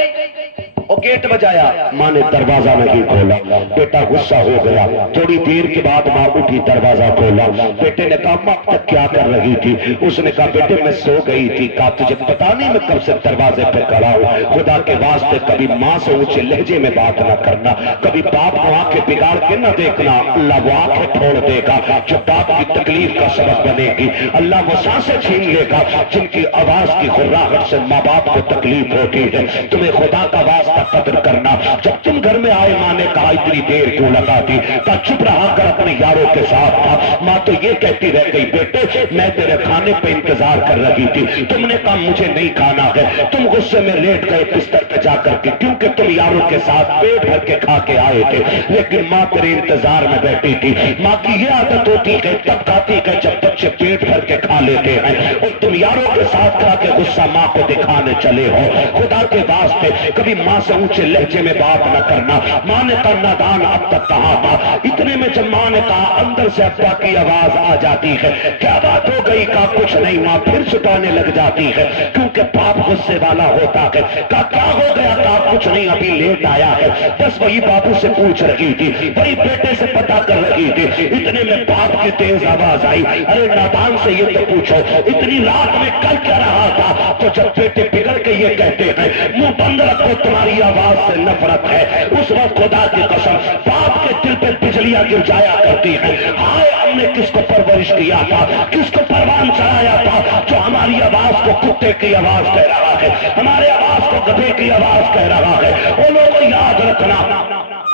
اور گیٹ بجایا، ماں نے دروازہ نہیں کھولا، بیٹا غصہ ہو گیا، تھوڑی دیر کے بعد ماں اٹھی دروازہ کھولا، بیٹے نے کہا ماں تک کیا کر رہی تھی؟ اس نے کہا بیٹے میں سو گئی تھی۔ کہا تجھے پتا نہیں میں کب سے دروازے پہ کھڑا ہوں؟ خدا کے واسطے کبھی ماں سے اونچے لہجے میں بات نہ کرنا، کبھی باپ کو آنکھیں بگاڑ کے نہ دیکھنا، اللہ وہ آنکھیں پھوڑ دے گا جو باپ کی تکلیف کا سبب بنے گی، اللہ وہ سانسیں چھین لے گا جن کی آواز کی غراہٹ سے ماں باپ کو تکلیف ہوتی ہے۔ تمہیں خدا کا واسطہ کا قدر کرنا. جب تم گھر میں آئے ماں نے کہا اتنی دیر کیوں لگاتی؟ کہا چپ رہا کر اپنے یاروں کے ساتھ تھا. ماں تو یہ کہتی رہ گئی بیٹے میں تیرے کھانے پہ انتظار کر رہی تھی, تم نے کہا مجھے نہیں کھانا ہے, تم غصے میں لیٹ گئے بستر پہ جا کر کے کیونکہ تم یاروں کے ساتھ پیٹ بھر کے کھا کے آئے تھے, لیکن ماں تیرے انتظار میں بیٹھی تھی. ماں کی یہ عادت ہوتی ہے تب کھاتی ہے جب بچے پیٹ بھر کے کھا لیتے ہیں, اور تم یاروں کے ساتھ کھا کے غصہ ماں کو دکھانے چلے ہو. خدا کے واسطے کبھی ماں سے اونچے لہجے میں بات نہ کرنا. ماں نے کہا نادان اب تک کہا تھا. اتنے میں جب ماں نے کہا اندر سے ابا کی آواز آ جاتی ہے, کیا بات ہو گئی؟ کہا کچھ نہیں. ماں پھر چھپانے لگ جاتی ہے کیونکہ باپ غصے والا ہوتا ہے. کہا کیا ہو گیا؟ کہا کچھ نہیں ابھی لیٹ آیا ہے. بس وہی بابو سے پوچھ رہی تھی, وہی بیٹے سے پتا کر رہی تھی. اتنے میں باپ کی تیز آواز آئی, ارے نادان سے یہ تو پوچھو اتنی رات میں کل کیا رہا تھا؟ تو جب بیٹے بگڑ کے یہ کہتے ہیں منہ بند رکھو تمہاری آواز سے نفرت ہے, اس وقت خدا کی قسم باپ کے دل پہ بجلیاں گر جایا کرتی ہیں. ہائے ہم نے کس کو پرورش کیا تھا, کس کو پروان چڑھایا تھا جو ہماری آواز کو کتے کی آواز کہہ رہا ہے, ہمارے آواز کو گدھے کی آواز کہہ رہا ہے. وہ لوگوں یاد رکھنا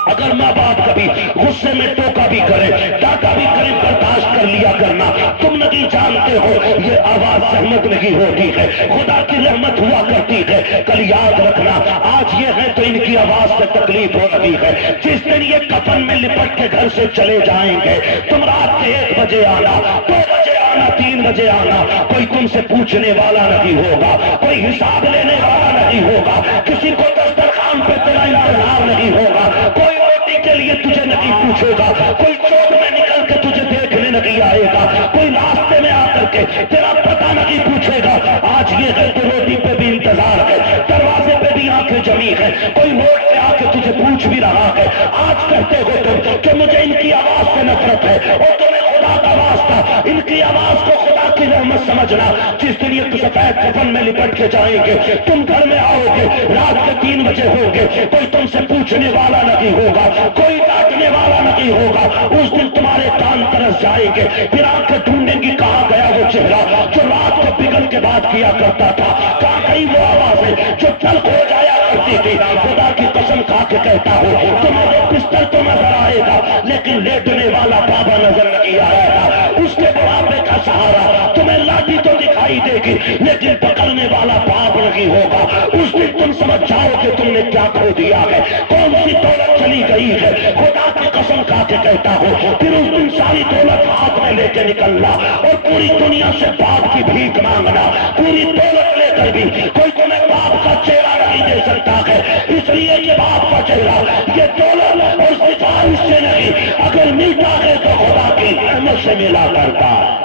اگر ماں باپ کبھی غصے میں ٹوکا بھی کرے ڈانٹا بھی کرے برداشت کر لیا کرنا. تم نہیں جانتے ہو یہ آواز رحمت نہیں ہوتی ہے, خدا کی رحمت ہوا کرتی ہے. کل یاد رکھنا آج یہ ہے تو ان کی آواز سے تکلیف ہو رہی ہے. جس دن یہ کفن میں لپٹ کے گھر سے چلے جائیں گے تم رات کے 1 بجے آنا, 2 بجے آنا, 3 بجے آنا, کوئی تم سے پوچھنے والا نہیں ہوگا, کوئی حساب لینے والا نہیں ہوگا, کسی کو دسترخوان پہ تیرا انتظار نہیں ہوگا, کوئی روٹی کے لیے تجھے نہیں پوچھے گا, کوئی چوک میں نکل کے تجھے دیکھنے نہیں آئے گا, کوئی راستے میں آ کر کے تیرا پتہ نہیں پوچھے گا. آج یہ ہے تو روٹی پہ بھی انتظار ہے, دروازے پہ بھی آنکھیں جمی ہے, کوئی موڑ پہ آ کے تجھے پوچھ بھی رہا ہے. آج کہتے ہو تم کہ مجھے ان کی آواز سے نفرت ہے, اور تمہیں خدا کا واسطہ ان کی آواز کو خدا کی رحمت سمجھنا. جس دن یہ سفید کفن میں لپٹ کے جائیں گے تم گھر میں آؤ گے رات کے 3 بجے ہوں گے, کوئی تم سے پوچھنے والا نہیں ہوگا, کوئی ڈانٹنے والا نہیں ہوگا. اس دن تمہارے کان ترس جائیں گے, پھر آنکھیں ڈھونڈیں گی کہاں گیا وہ چہرہ جو رات کو بگڑ کے بات کیا کرتا تھا, کہاں گئی وہ آوازیں جو تلخ ہو جایا کرتی تھی. خدا کی قسم کھا کے کہتا ہوں تمہارے بستر تو نظر آئے گا لیکن لیٹنے والا بابا نظر نہیں آئے گا. اس کے بڑھاپے کا سہارا تمہیں لاٹھی تو دکھائی دے گی لیکن پکڑنے والا باپ نہیں ہوگا. اس دن تم سمجھ جاؤ کہ تم نے کیا کھو دیا ہے, کون سی دولت چلی گئی ہے. خدا کی قسم کھا کے کہتا ہوں پھر اس دن ساری دولت ہاتھ میں لے کے نکلنا اور پوری دنیا سے باپ کی بھیک مانگنا. پوری دولت لے کر بھی کوئی تمہیں باپ کا چہرہ نہیں دے سکتا ہے, اس لیے کہ باپ کا چہرہ یہ دولت اور سفارش سے نہیں, اگر ملتا ہے تو خدا کی رحمت سے ملا کرتا ہے.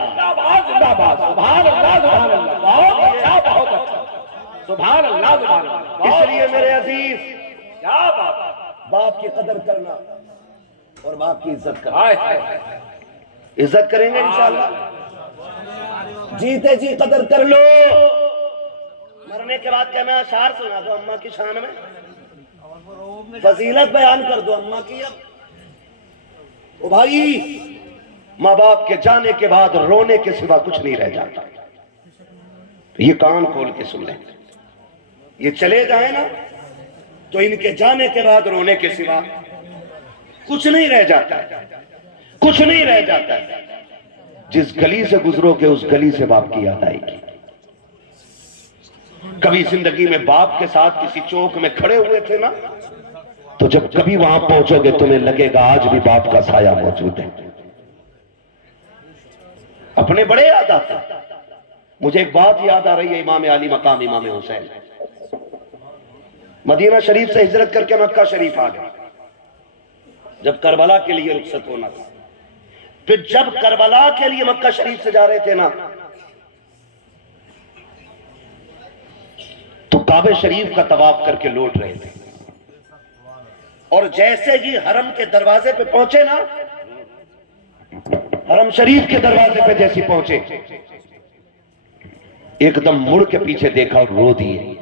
سبحان اللہ, سبحان اللہ, بہت اچھا, بہت اچھا, سبحان اللہ, سبحان اللہ. اس لیے میرے عزیز کیا بات, باپ کی قدر کرنا اور باپ کی عزت کرنا. ہائے ہائے, عزت کریں گے انشاءاللہ, جیتے جی قدر کر لو. مرنے کے بعد کیا میں اشعار سنا دو اماں کی شان میں, فضیلت بیان کر دو اماں کی. اب بھائی ماں باپ کے جانے کے بعد رونے کے سوا کچھ نہیں رہ جاتا. یہ کان کھول کے سن لیں, یہ چلے جائیں نا تو ان کے جانے کے بعد رونے کے سوا کچھ نہیں رہ جاتا, کچھ نہیں رہ جاتا. جس گلی سے گزرو گے اس گلی سے باپ کی یاد آئے گی. کبھی زندگی میں باپ کے ساتھ کسی چوک میں کھڑے ہوئے تھے نا, تو جب کبھی وہاں پہنچو گے تمہیں لگے گا آج بھی باپ کا سایہ موجود ہے. اپنے بڑے یاد آتے. مجھے ایک بات یاد آ رہی ہے, امام علی مقام امام حسین مدینہ شریف سے ہجرت کر کے مکہ شریف آ گئے جب کربلا کے لیے رخصت ہونا تھا. پھر جب کربلا کے لیے مکہ شریف سے جا رہے تھے نا تو کعبہ شریف کا طواف کر کے لوٹ رہے تھے, اور جیسے ہی حرم کے دروازے پہ پہنچے نا, حرم شریف کے دروازے پہ جیسے پہنچے ایک دم مڑ کے پیچھے دیکھا اور رو دیے.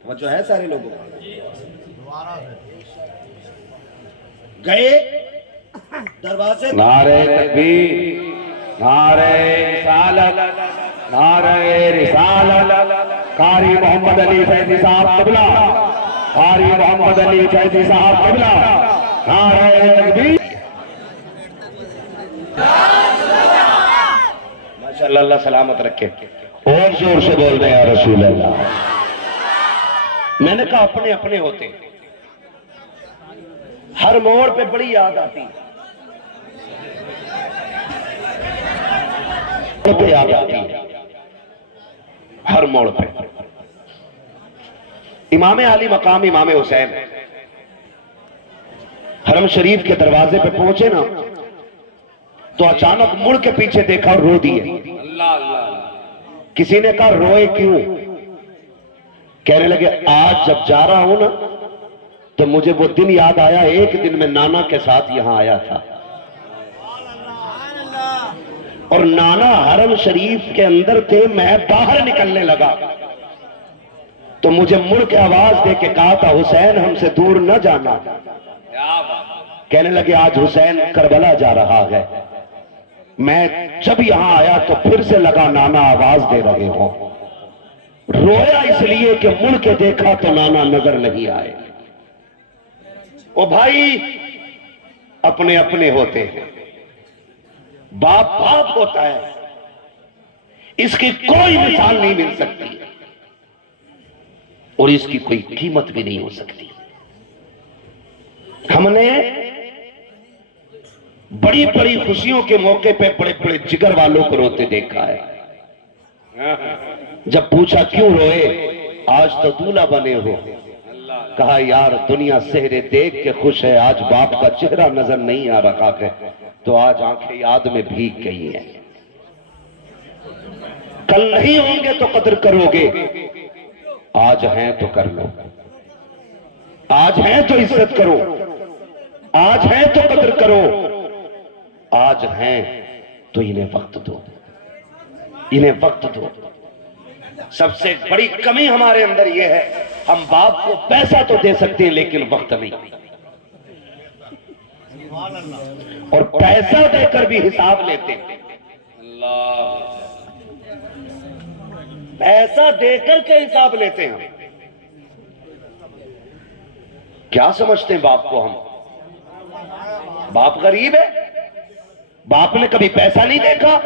جو ہے سارے لوگوں گئے دروازے, نعرہ تکبیر, نعرہ رسالت, نعرہ رسالت, قاری محمد علی فیضی صاحب قبلہ قاری محمد علی فیضی صاحب قبلہ نعرہ تکبیر ماشاءاللہ اللہ سلامت رکھے اور زور سے بول دیں یا رسول اللہ میں نے کہا اپنے اپنے ہوتے ہر موڑ پہ بڑی یاد آتی یاد آتی ہر موڑ پہ امام علی مقام امام حسین حرم شریف کے دروازے پہ پہنچے نا تو اچانک مڑ کے پیچھے دیکھا اور رو دیے کسی نے کہا روئے کیوں کہنے لگے آج جب جا رہا ہوں نا تو مجھے وہ دن یاد آیا ایک دن میں نانا کے ساتھ یہاں آیا تھا اور نانا حرم شریف کے اندر تھے میں باہر نکلنے لگا تو مجھے مڑ کے آواز دے کے کہا تھا حسین ہم سے دور نہ جانا کہنے لگے آج حسین کربلا جا رہا ہے میں جب یہاں آیا تو پھر سے لگا نانا آواز دے رہے ہوں رویا اس لیے کہ مڑ کے دیکھا تو نانا نظر نہیں آئے او بھائی اپنے اپنے ہوتے ہیں باپ باپ ہوتا ہے اس کی کوئی مثال نہیں مل سکتی اور اس کی کوئی قیمت بھی نہیں ہو سکتی ہم نے بڑی بڑی خوشیوں کے موقع پہ بڑے بڑے جگر والوں کو روتے دیکھا ہے جب پوچھا کیوں روئے آج تو دولہا بنے ہو کہا یار دنیا سہرے دیکھ کے خوش ہے آج باپ کا چہرہ نظر نہیں آ رہا ہے تو آج آنکھیں یاد میں بھیگ گئی ہیں کل نہیں ہوں گے تو قدر کرو گے آج ہیں تو کر لو آج ہیں تو عزت کرو آج ہیں تو قدر کرو آج ہیں تو انہیں وقت دو انہیں وقت دو سب سے بڑی کمی ہمارے اندر یہ ہے ہم باپ کو پیسہ تو دے سکتے ہیں لیکن وقت نہیں اور پیسہ دے کر بھی حساب لیتے ہیں پیسہ دے کر کے حساب لیتے ہیں کیا سمجھتے ہیں باپ کو ہم باپ غریب ہے باپ نے کبھی پیسہ نہیں دیکھا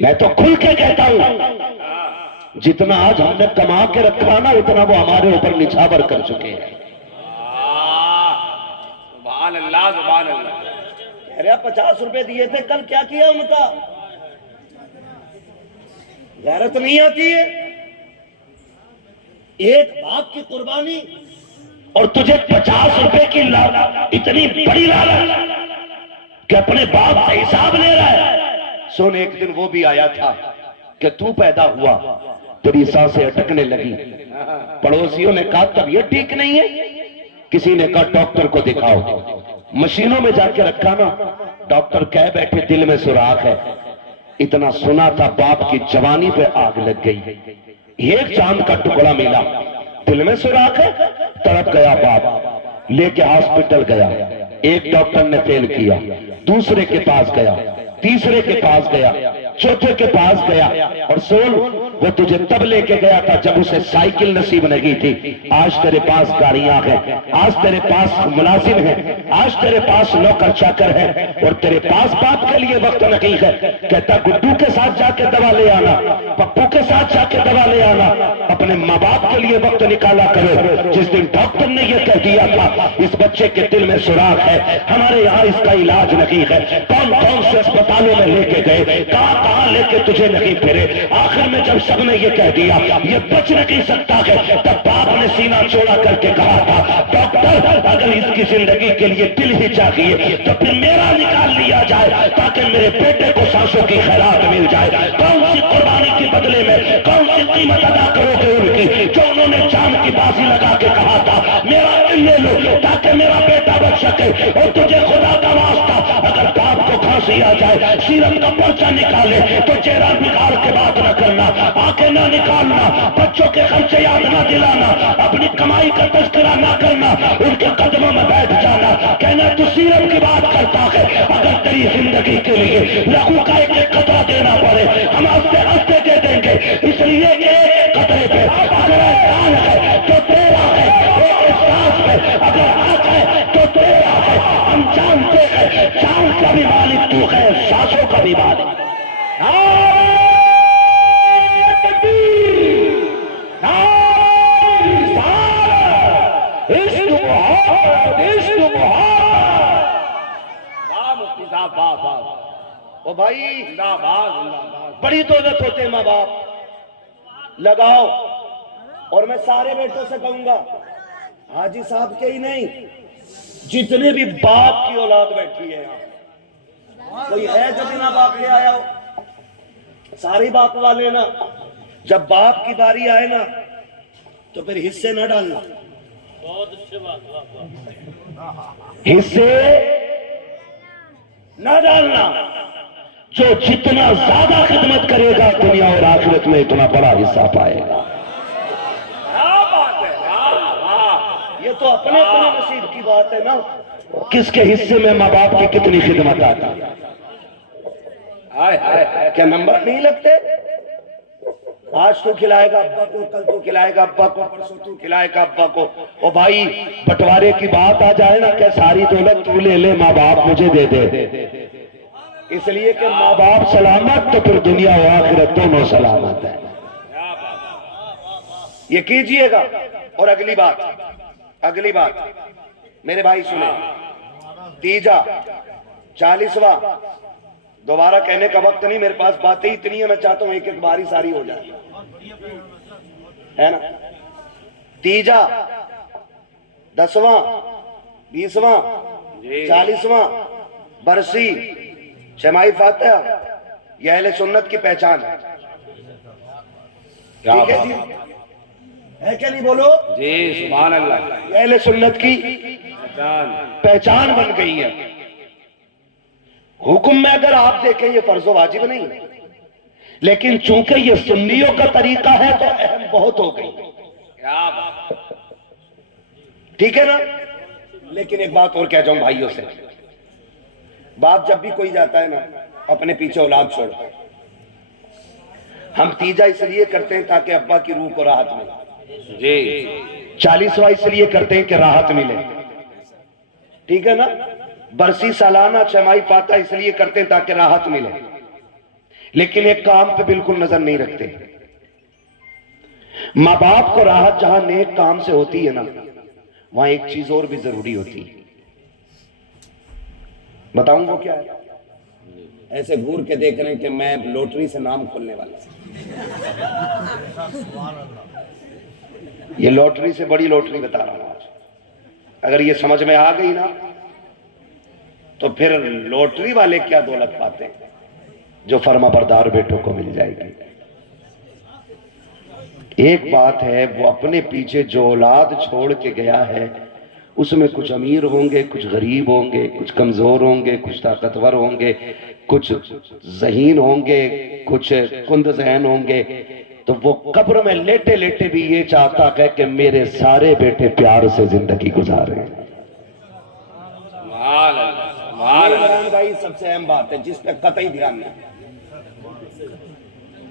میں تو کھل کے کہتا ہوں جتنا آج ہم نے کما کے رکھا نا اتنا وہ ہمارے اوپر نچھاور کر چکے ہیں سبحان اللہ سبحان اللہ کہہ رہا 50 روپے دیے تھے کل کیا کیا ان کا غیرت نہیں آتی ہے ایک باپ کی قربانی اور تجھے 50 روپے کی اتنی بڑی لالچ کہ اپنے باپ سے حساب لے رہا ہے سن ایک دن وہ بھی آیا تھا کہ تو پیدا ہوا تیری سانسیں اٹکنے لگی پڑوسیوں نے کہا طبیعت ٹھیک نہیں ہے کسی نے کہا ڈاکٹر کو دکھاؤ مشینوں میں جا کے رکھا نا ڈاکٹر کہہ بیٹھے دل میں سوراخ ہے اتنا سنا تھا باپ کی جوانی پہ آگ لگ گئی ایک چاند کا ٹکڑا ملا دل میں سوراخ ہے تڑپ گیا باپ لے کے ہاسپٹل گیا ایک ڈاکٹر نے فیل کیا دوسرے کے پاس گیا تیسرے کے پاس گیا چوتھے کے پاس گیا اور سن وہ تجھے تب لے کے گیا تھا جب اسے سائیکل نصیب نہیں تھی آج تیرے پاس گاڑیاں ہیں آج تیرے پاس ملازم ہیں آج تیرے پاس نوکر چاکر ہے اور تیرے پاس باپ کے لیے وقت نہیں ہے کہتا گڈو کے ساتھ جا کے دوا لے آنا پپو کے ساتھ جا کے دوا لے آنا اپنے ماں باپ کے لیے وقت نکالا کرو جس دن ڈاکٹر نے یہ کہہ دیا تھا اس بچے کے دل میں سوراخ ہے ہمارے یہاں اس کا علاج نہیں ہے کون کون سے اسپتالوں میں لے کے گئے کہاں لے کے تجھے نہیں پھرے آخر میں جب سب نے یہ کہہ دیا یہ بچ نہیں سکتا ہے تب باپ نے سینہ چوڑا کر کے کہا تھا ڈاکٹر اگر اس کی زندگی کے لیے دل ہی چاہیے تو پھر میرا نکال لیا جائے تاکہ میرے بیٹے کو سانسوں کی خیرات مل جائے کون سی قربانی کے بدلے میں کون سی قیمت ادا کرو گے ان کی جو انہوں نے جان کی بازی لگا کے کہا تھا میرا دل لے لو تاکہ میرا بیٹا بچ سکے اور تجھے خدا کا واسطہ اگر باپ کو کھانسی آ جائے سیرت کا پرچہ نکالے تو چہرہ بگاڑ کے بات نہ کرنا آنکھیں نہ نکالنا بچوں کے خرچے یاد نہ دلانا اپنی کمائی کا تذکرہ نہ کرنا ان کے قدموں میں بیٹھ جانا کہنا تو سیرت کی بات کرتا ہے اگر تیری زندگی کے لیے لہو کا ایک قطرہ دینا پڑے ہم ہفتے دے دیں گے اس لیے ایک قطرے پہ اگر احسان ہے ہم جانتے ہیں چاند کا بھی مالک تو ہے، سانسوں کا بھی مالک۔ او بھائی بڑی دولت ہوتے ہیں ماں باپ، لگاؤ۔ اور میں سارے بیٹوں سے کہوں گا، حاجی صاحب کے ہی نہیں، جتنے بھی باپ کی اولاد بیٹھی ہے یہاں، کوئی ہے جو بنا باپ کے آیا ہو؟ سارے باپ والے نا، جب باپ کی باری آئے نا تو پھر حصے نہ ڈالنا، حصے نہ ڈالنا۔ جو جتنا زیادہ خدمت کرے گا دنیا اور آخرت میں اتنا بڑا حصہ پائے گا۔ یہ تو اپنے اپنے نصیب کی بات ہے نا۔ کس کے حصے میں ماں باپ کی کتنی خدمت آتی ہے؟ کیا نمبر نہیں لگتے؟ آج تو کھلائے گا ابا کو، کل تو کھلائے گا ابا کو، پرسوں تو کھلائے گا ابا کو۔ او بھائی بٹوارے کی بات آ جائے نا کہ ساری دولت تو لے لے، ماں باپ مجھے دے دے، اس لیے کہ ماں باپ سلامت تو پھر دنیا و آخرت دونوں سلامت ہے۔ یہ کیجئے گا۔ اور اگلی بات میرے بھائی سنیں، تیجا 40واں، دوبارہ کہنے کا وقت نہیں، میرے پاس باتیں اتنی ہیں، میں چاہتا ہوں ایک ایک باری ساری ہو جائے، ہے نا؟ تیجا 10واں 20واں 40واں برسی شمائی فاتحہ، یہ اہل سنت کی پہچان ہے۔ ٹھیک ہے جی، ہے کیا نہیں بولو جی سبحان اللہ، یہ اہل سنت کی پہچان بن گئی ہے۔ حکم میں اگر آپ دیکھیں یہ فرض و واجب نہیں ہے، لیکن چونکہ یہ سنیوں کا طریقہ ہے تو اہم بہت ہو گئی، کیا بات، ٹھیک ہے نا؟ لیکن ایک بات اور کہہ جاؤں بھائیوں سے، باپ جب بھی کوئی جاتا ہے نا اپنے پیچھے اولاد چھوڑ، ہم تیجا اس لیے کرتے ہیں تاکہ ابا کی روح کو راحت ملے، جی 40واں اس لیے کرتے ہیں کہ راحت ملے، ٹھیک ہے نا؟ برسی سالانہ چھمائی فاتحہ اس لیے کرتے ہیں تاکہ راحت ملے، لیکن ایک کام پہ بالکل نظر نہیں رکھتے۔ ماں باپ کو راحت جہاں نیک کام سے ہوتی ہے نا، وہاں ایک چیز اور بھی ضروری ہوتی ہے۔ بتاؤں وہ کیا ہے؟ ایسے گھور کے دیکھ رہے ہیں کہ میں لوٹری سے نام کھولنے والا ہوں۔ یہ لوٹری سے بڑی لوٹری بتا رہا ہوں آج، اگر یہ سمجھ میں آ گئی نا تو پھر لوٹری والے کیا دولت پاتے ہیں؟ جو فرما بردار بیٹوں کو مل جائے گی۔ ایک بات ہے، وہ اپنے پیچھے جو اولاد چھوڑ کے گیا ہے اس میں کچھ امیر ہوں گے، کچھ غریب ہوں گے، کچھ کمزور ہوں گے، کچھ طاقتور ہوں گے، کچھ ذہین ہوں گے، کچھ کند ذہن ہوں گے، تو وہ قبر میں لیٹے لیٹے بھی یہ چاہتا ہے کہ میرے سارے بیٹے پیار سے زندگی گزاریں۔ سبحان اللہ، سبحان یہ اللہ، عمران بھائی سب سے اہم بات ہے جس پہ قطعی دھیان نہیں۔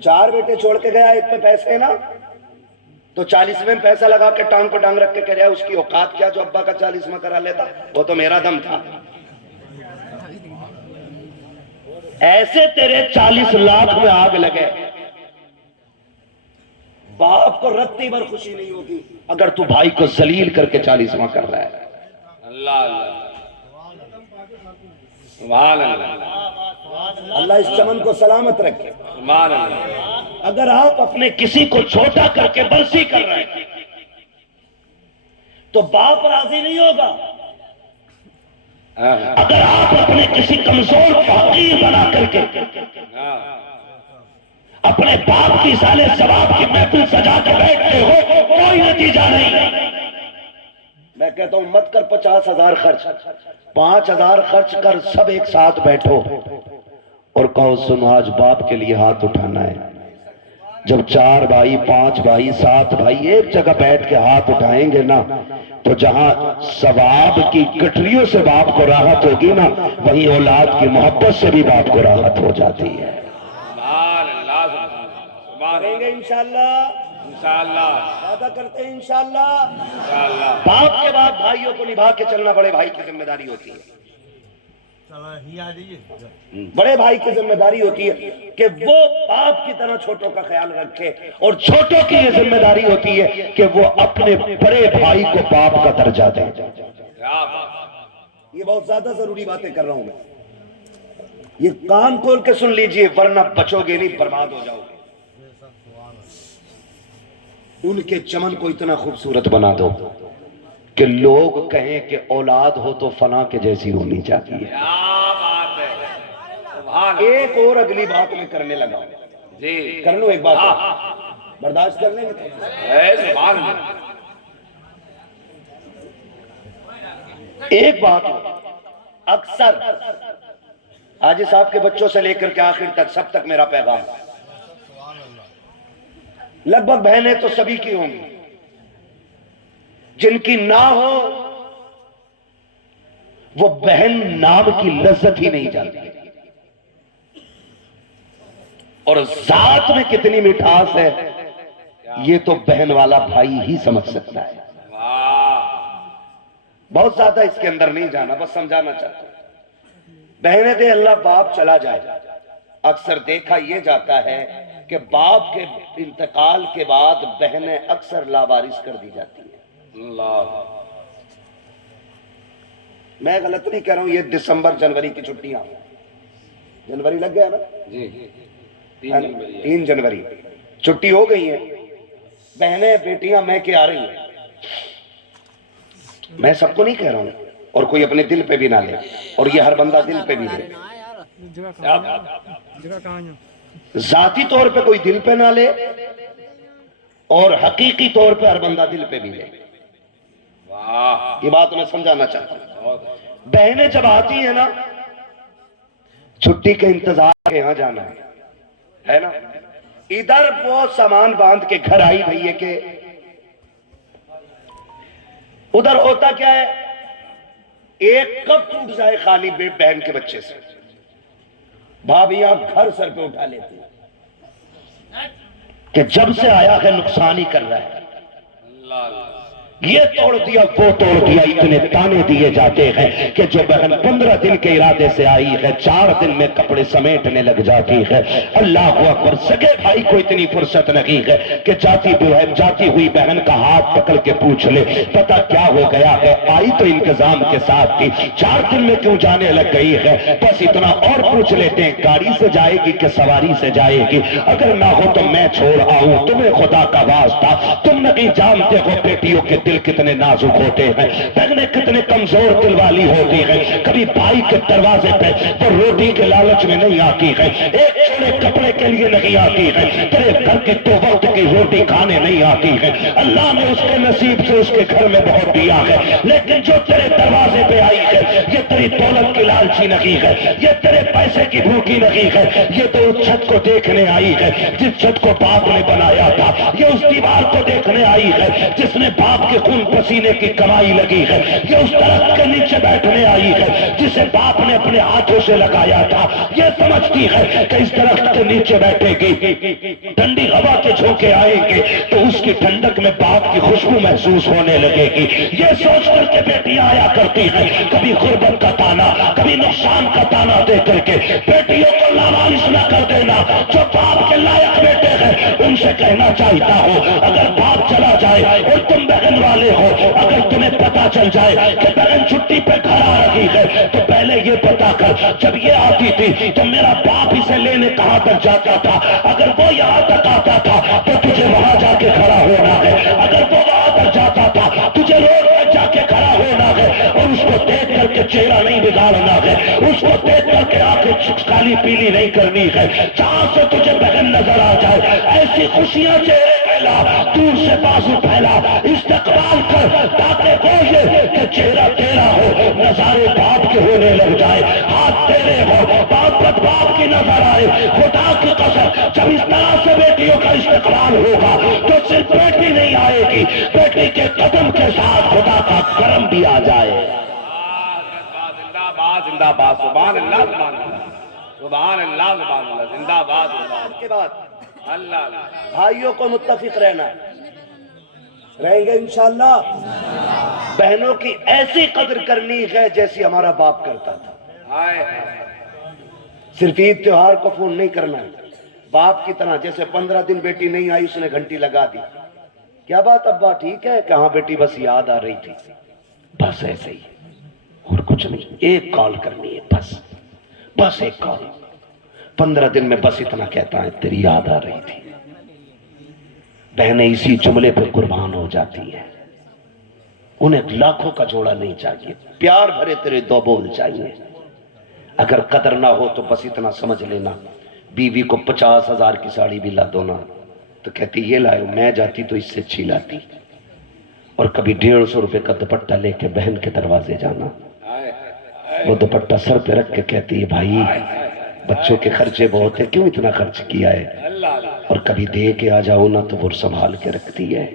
4 بیٹے چھوڑ کے گیا، ایک پہ پیسے نا، تو 40ویں پیسہ لگا کے ٹانگ کو ٹانگ رکھ کے کہہ رہا ہے اس کی اوقات کیا جو ابا کا 40واں کرا لیتا، وہ تو میرا دم تھا۔ ایسے تیرے 40 لاکھ میں آگ لگے، باپ کو رتی بھر خوشی نہیں ہوگی اگر تو بھائی کو ذلیل کر کے 40واں کر رہا ہے۔ اللہ اللہ، سبحان اللہ، اللہ اس چمن کو سلامت رکھے۔ سبحان اللہ، اگر آپ اپنے کسی کو چھوٹا کر کے برسی کر رہے ہیں تو باپ راضی نہیں ہوگا، اگر آپ اپنے کسی کمزور کو حقیر بنا کر کے اپنے باپ کی سالے ثواب کی محفل سجا کے بیٹھتے ہو، کوئی نتیجہ نہیں۔ میں کہتا ہوں مت کر 50,000 خرچ، 5,000 خرچ کر، سب ایک ساتھ بیٹھو اور کہو سنو آج باپ کے لیے ہاتھ اٹھانا ہے۔ جب 4 بھائی 5 بھائی 7 بھائی ایک جگہ بیٹھ کے ہاتھ اٹھائیں گے نا، تو جہاں ثواب کی گٹریوں سے باپ کو راحت ہوگی نا، وہیں اولاد کی محبت سے بھی باپ کو راحت ہو جاتی ہے۔ سبحان اللہ، سبحان کریں گے انشاءاللہ، انشاءاللہ، وعدہ کرتے ہیں انشاءاللہ۔ انشاءاللہ، باپ کے بعد بھائیوں کو نبھا کے چلنا بڑے بھائی کی ذمہ داری ہوتی ہے۔ بڑے بھائی کی ذمہ داری ہوتی ہے کہ وہ باپ کی طرح چھوٹوں کا خیال رکھے، اور چھوٹوں کی یہ ذمہ داری ہوتی ہے کہ وہ اپنے بڑے بھائی کو باپ کا درجہ دے۔ کیا بات، یہ بہت زیادہ ضروری باتیں کر رہا ہوں میں، یہ کان کھول کے سن لیجئے ورنہ بچو گے نہیں، برباد ہو جاؤ گے۔ ان کے چمن کو اتنا خوبصورت بنا دو کہ لوگ کہیں کہ اولاد ہو تو فنا کے جیسی ہونی چاہیے۔ کیا بات ہے، سبحان اللہ۔ ایک اور اگلی بات میں کرنے لگا ہوں، جی کر لوں ایک بات اور؟ برداشت کر لیں گے؟ اے سبحان اللہ۔ ایک بات اکثر حاجی صاحب کے بچوں سے لے کر کے آخر تک سب تک میرا پیغام، لگ بھگ بہنیں تو سبھی کی ہوں گی، جن کی نہ ہو وہ بہن نام کی لذت ہی نہیں جانتی، اور ذات میں کتنی مٹھاس ہے یہ تو بہن والا بھائی ہی سمجھ سکتا ہے۔ واہ، بہت زیادہ اس کے اندر نہیں جانا، بس سمجھانا چاہتا ہوں۔ بہنیں دے اللہ باپ چلا جائے، اکثر دیکھا یہ جاتا ہے کہ باپ کے انتقال کے بعد بہنیں اکثر لاوارث کر دی جاتی ہیں۔ اللہ، میں غلط نہیں کہہ رہا ہوں، یہ دسمبر جنوری کی چھٹیاں، جنوری لگ گیا نا، جی 3 جنوری چھٹی ہو گئی ہے، بہنیں بیٹیاں میں کے آ رہی ہیں۔ میں سب کو نہیں کہہ رہا ہوں، اور کوئی اپنے دل پہ بھی نہ لے، اور یہ ہر بندہ دل پہ بھی لے، ذاتی طور پہ کوئی دل پہ نہ لے، اور حقیقی طور پہ ہر بندہ دل پہ بھی لے۔ واہ، یہ بات میں سمجھانا چاہتا ہوں۔ بہت اچھا۔ بہنیں جب آتی ہیں نا، چھٹی کے انتظار کے یہاں جانا ہے نا، ادھر وہ سامان باندھ کے گھر آئی بھئی ہے کہ ادھر ہوتا کیا ہے، ایک کپ ٹوٹ جائے خالی بہن کے بچے سے، بھابیاں گھر سر پہ اٹھا لیتی ہیں کہ جب سے آیا ہے نقصان ہی کر رہا ہے، اللہ اللہ، یہ توڑ دیا وہ توڑ دیا، اتنے تانے دیے جاتے ہیں کہ جو بہن 15 دن کے ارادے سے آئی ہے 4 دن میں کپڑے سمیٹنے لگ جاتی ہے۔ اللہ اکبر، سگے بھائی کو اتنی فرصت نہیں ہے کہ جاتی ہوئی بہن کا ہاتھ پکڑ کے پوچھ لے پتہ کیا ہو گیا ہے، آئی تو انتظام کے ساتھ تھی، 4 دن میں کیوں جانے لگ گئی ہے، بس اتنا اور پوچھ لیتے ہیں گاڑی سے جائے گی کہ سواری سے جائے گی، اگر نہ ہو تو میں چھوڑ آؤں، تمہیں خدا کا واسطہ، تم نہیں جانتے ہو بیٹیوں کے دل کتنے نازک ہوتے ہیں، بہنیں کتنے کمزور دل والی ہوتی ہیں، کبھی بھائی کے دروازے پہ تو روٹی کے لالچ میں نہیں آتی ہے، ایک چھوڑے کپڑے کے لیے نہیں آتی ہے، تیرے گھر کی 2 وقت کی روٹی کھانے نہیں آتی ہے، اللہ نے اس کے نصیب سے اس کے گھر میں بہت دیا ہے، لیکن جو تیرے دروازے پہ آئی ہے یہ تیری دولت کی لالچی نہیں ہے، یہ تیرے پیسے کی بھوکی نہیں ہے، یہ تو اس چھت کو دیکھنے آئی ہے جس چھت کو باپ نے بنایا تھا، یہ اس دیوار کو دیکھنے آئی ہے جس نے باپ کے خون پسینے کی کمائی لگی ہے، یہ اس درخت کے نیچے بیٹھنے آئی ہے جسے باپ نے اپنے ہاتھوں سے لگایا تھا، یہ سمجھتی ہے کہ اس درخت کے نیچے بیٹھے گی، ٹھنڈی ہوا کے جھونکے آئیں گے تو اس کی ٹھنڈک میں باپ کی خوشبو محسوس ہونے لگے گی، یہ سوچ کر کے بیٹیاں آیا کرتی ہیں، کبھی غربت کا تانا، کبھی نقصان کا تانا دے کر کے بیٹیوں کو لاوارث نہ کر دینا، جو باپ کے لائق بیٹے ہیں ان سے کہنا چاہتا ہوں اگر باپ چلا جائے اور تم بہن والے ہو، اگر تمہیں پتا چل جائے کہ بہن چھٹی پہ گھر آ رہی ہے تو پہلے یہ پتا کر جب یہ آتی تھی تو میرا باپ اسے لینے کہاں تک جاتا تھا، اگر وہ یہاں تک آتا تھا تو تجھے وہاں جا کے کھڑا ہونا ہے، اگر وہ وہاں تک جاتا تھا تجھے روڈ پہ جا کے کھڑا ہونا ہے، اور اس کو دیکھ کر کے چہرہ نہیں بگاڑنا ہے، اس کو دیکھ کر کے آنکھیں کالی پیلی نہیں کرنی ہے، جہاں سے تجھے بہن نظر آ جائے ایسی خوشیاں چہرے پھیلا، دور سے بازو پھیلا، استقبال کر تاکہ وہ یہ کہ چہرہ تیرا ہو، نظارے باپ کے ہونے لگ جائے، ہاتھ تیرے ہو، باپ کی نظر آئے، خدا کی قسم جب اس طرح سے بیٹیوں کا استقبال ہوگا تو صرف بیٹی نہیں آئے گی، بیٹی کے قدم کے ساتھ خدا کا کرم بھی آ جائے۔ زندہ باد زندہ باد، سبحان اللہ سبحان اللہ سبحان اللہ سبحان اللہ، زندہ باد کے بعد اللہ اللہ، بھائیوں کو متفق رہنا ہے، رہیں گے انشاءاللہ، بہنوں کی ایسی قدر کرنی ہے جیسی ہمارا باپ کرتا تھا، آئے صرف عید تہوار کو فون نہیں کرنا ہے، باپ کی طرح جیسے 15 دن بیٹی نہیں آئی اس نے گھنٹی لگا دی، کیا بات ابا ٹھیک ہے، کہاں بیٹی بس یاد آ رہی تھی، بس ایسے ہی اور کچھ نہیں، ایک کال کرنی ہے بس ایک کال، 15 دن میں بس اتنا کہتا ہے تیری یاد آ رہی تھی۔ بہنیں اسی جملے پہ قربان ہو جاتی ہیں، انہیں لاکھوں کا جوڑا نہیں چاہیے، پیار بھرے تیرے 2 بول چاہیے۔ اگر قدر نہ ہو تو بس اتنا سمجھ لینا، بیوی کو 50,000 کی ساڑی بھی لا دو نا تو کہتی یہ لائے، میں جاتی تو اس سے اچھی لاتی، اور کبھی 150 روپے کا دوپٹہ لے کے بہن کے دروازے جانا، وہ دوپٹہ سر پہ رکھ کے کہتی ہے بھائی بچوں کے خرچے بہت ہیں، کیوں اتنا خرچ کیا ہے، اور کبھی دے کے آ جاؤ نا تو وہ سنبھال کے رکھتی ہے،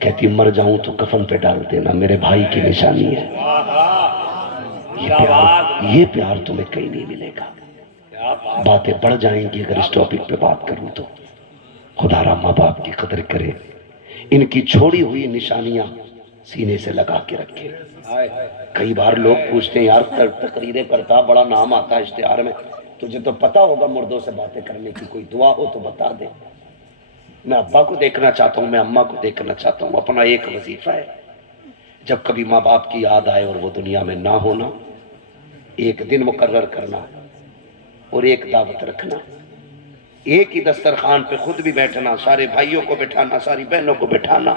کہتی مر جاؤں تو کفن پہ ڈال دینا، میرے بھائی کی نشانی ہے۔ یہ پیار تمہیں کہیں نہیں ملے گا۔ باتیں بڑھ جائیں گی اگر اس ٹاپک پہ بات کروں تو۔ خدا را ماں باپ کی قدر کرے، ان کی چھوڑی ہوئی نشانیاں سینے سے لگا کے رکھے۔ کئی بار لوگ پوچھتے ہیں یار تقریریں کرتا بڑا نام آتا ہے اشتہار میں، تجھے تو پتا ہوگا مردوں سے باتیں کرنے کی، کوئی دعا ہو تو بتا دے۔ میں ابا کو دیکھنا چاہتا ہوں، میں اماں کو دیکھنا چاہتا ہوں، اپنا ایک وظیفہ ہے، جب کبھی ماں باپ کی یاد آئے اور وہ دنیا میں نہ ہونا، ایک دن مقرر کرنا اور ایک دعوت رکھنا، ایک ہی دسترخوان پہ خود بھی بیٹھنا، سارے بھائیوں کو بٹھانا، ساری بہنوں کو بٹھانا،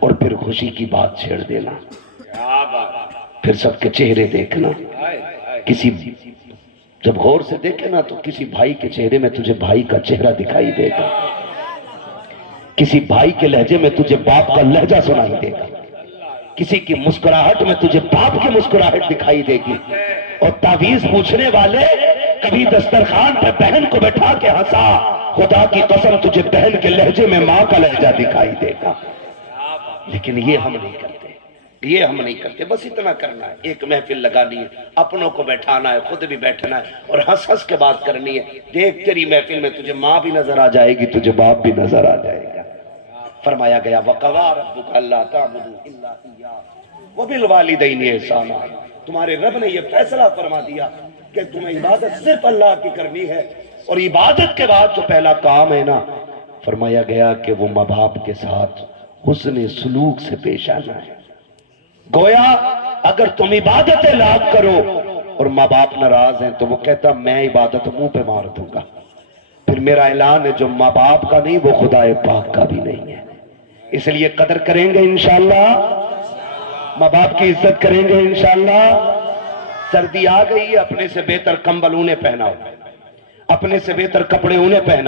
اور پھر خوشی کی بات چھیڑ دینا، پھر سب کے چہرے دیکھنا۔ کسی جب غور سے دیکھے نا تو کسی بھائی کے چہرے میں تجھے بھائی کا چہرہ دکھائی دے گا، کسی بھائی کے لہجے میں تجھے باپ کا لہجہ سنائی دے گا، کسی کی مسکراہٹ میں تجھے باپ کی مسکراہٹ دکھائی دے گی، اور تعویذ پوچھنے والے کبھی دسترخوان پہ بہن کو بٹھا کے ہنسا، خدا کی قسم تجھے بہن کے لہجے میں ماں کا لہجہ دکھائی دے گا۔ لیکن یہ ہم نہیں کرتے، بس اتنا کرنا ہے، ایک محفل لگانی ہے، اپنوں کو بیٹھانا ہے، خود بھی بیٹھنا ہے، اور ہنس ہنس کے بات کرنی ہے۔ دیکھ تیری محفل میں تجھے ماں بھی نظر آ جائے گی، تجھے باپ بھی نظر آ جائے گا۔ فرمایا گیا وَقَضَىٰ رَبُّكَ أَلَّا تَعْبُدُوا إِلَّا إِيَّاهُ وَبِالْوَالِدَيْنِ إِحْسَانًا، تمہارے رب نے یہ فیصلہ فرما دیا کہ تمہیں عبادت صرف اللہ کی کرنی ہے، اور عبادت کے بعد جو پہلا کام ہے نا، فرمایا گیا کہ وہ ماں باپ کے ساتھ حسن سلوک سے پیش آنا ہے۔ گویا اگر تم عبادت لاکھ کرو اور ماں باپ ناراض ہیں تو وہ کہتا میں عبادت منہ پہ مار دوں گا، پھر میرا اعلان ہے جو ماں باپ کا نہیں وہ خدا پاک کا بھی نہیں ہے۔ اس لیے قدر کریں گے انشاءاللہ، ماں باپ کی عزت کریں گے انشاءاللہ۔ سردی آ گئی ہے، اپنے سے بہتر کمبل انہیں پہناؤ، اپنے سے بہتر کپڑے انہیں پہناؤ۔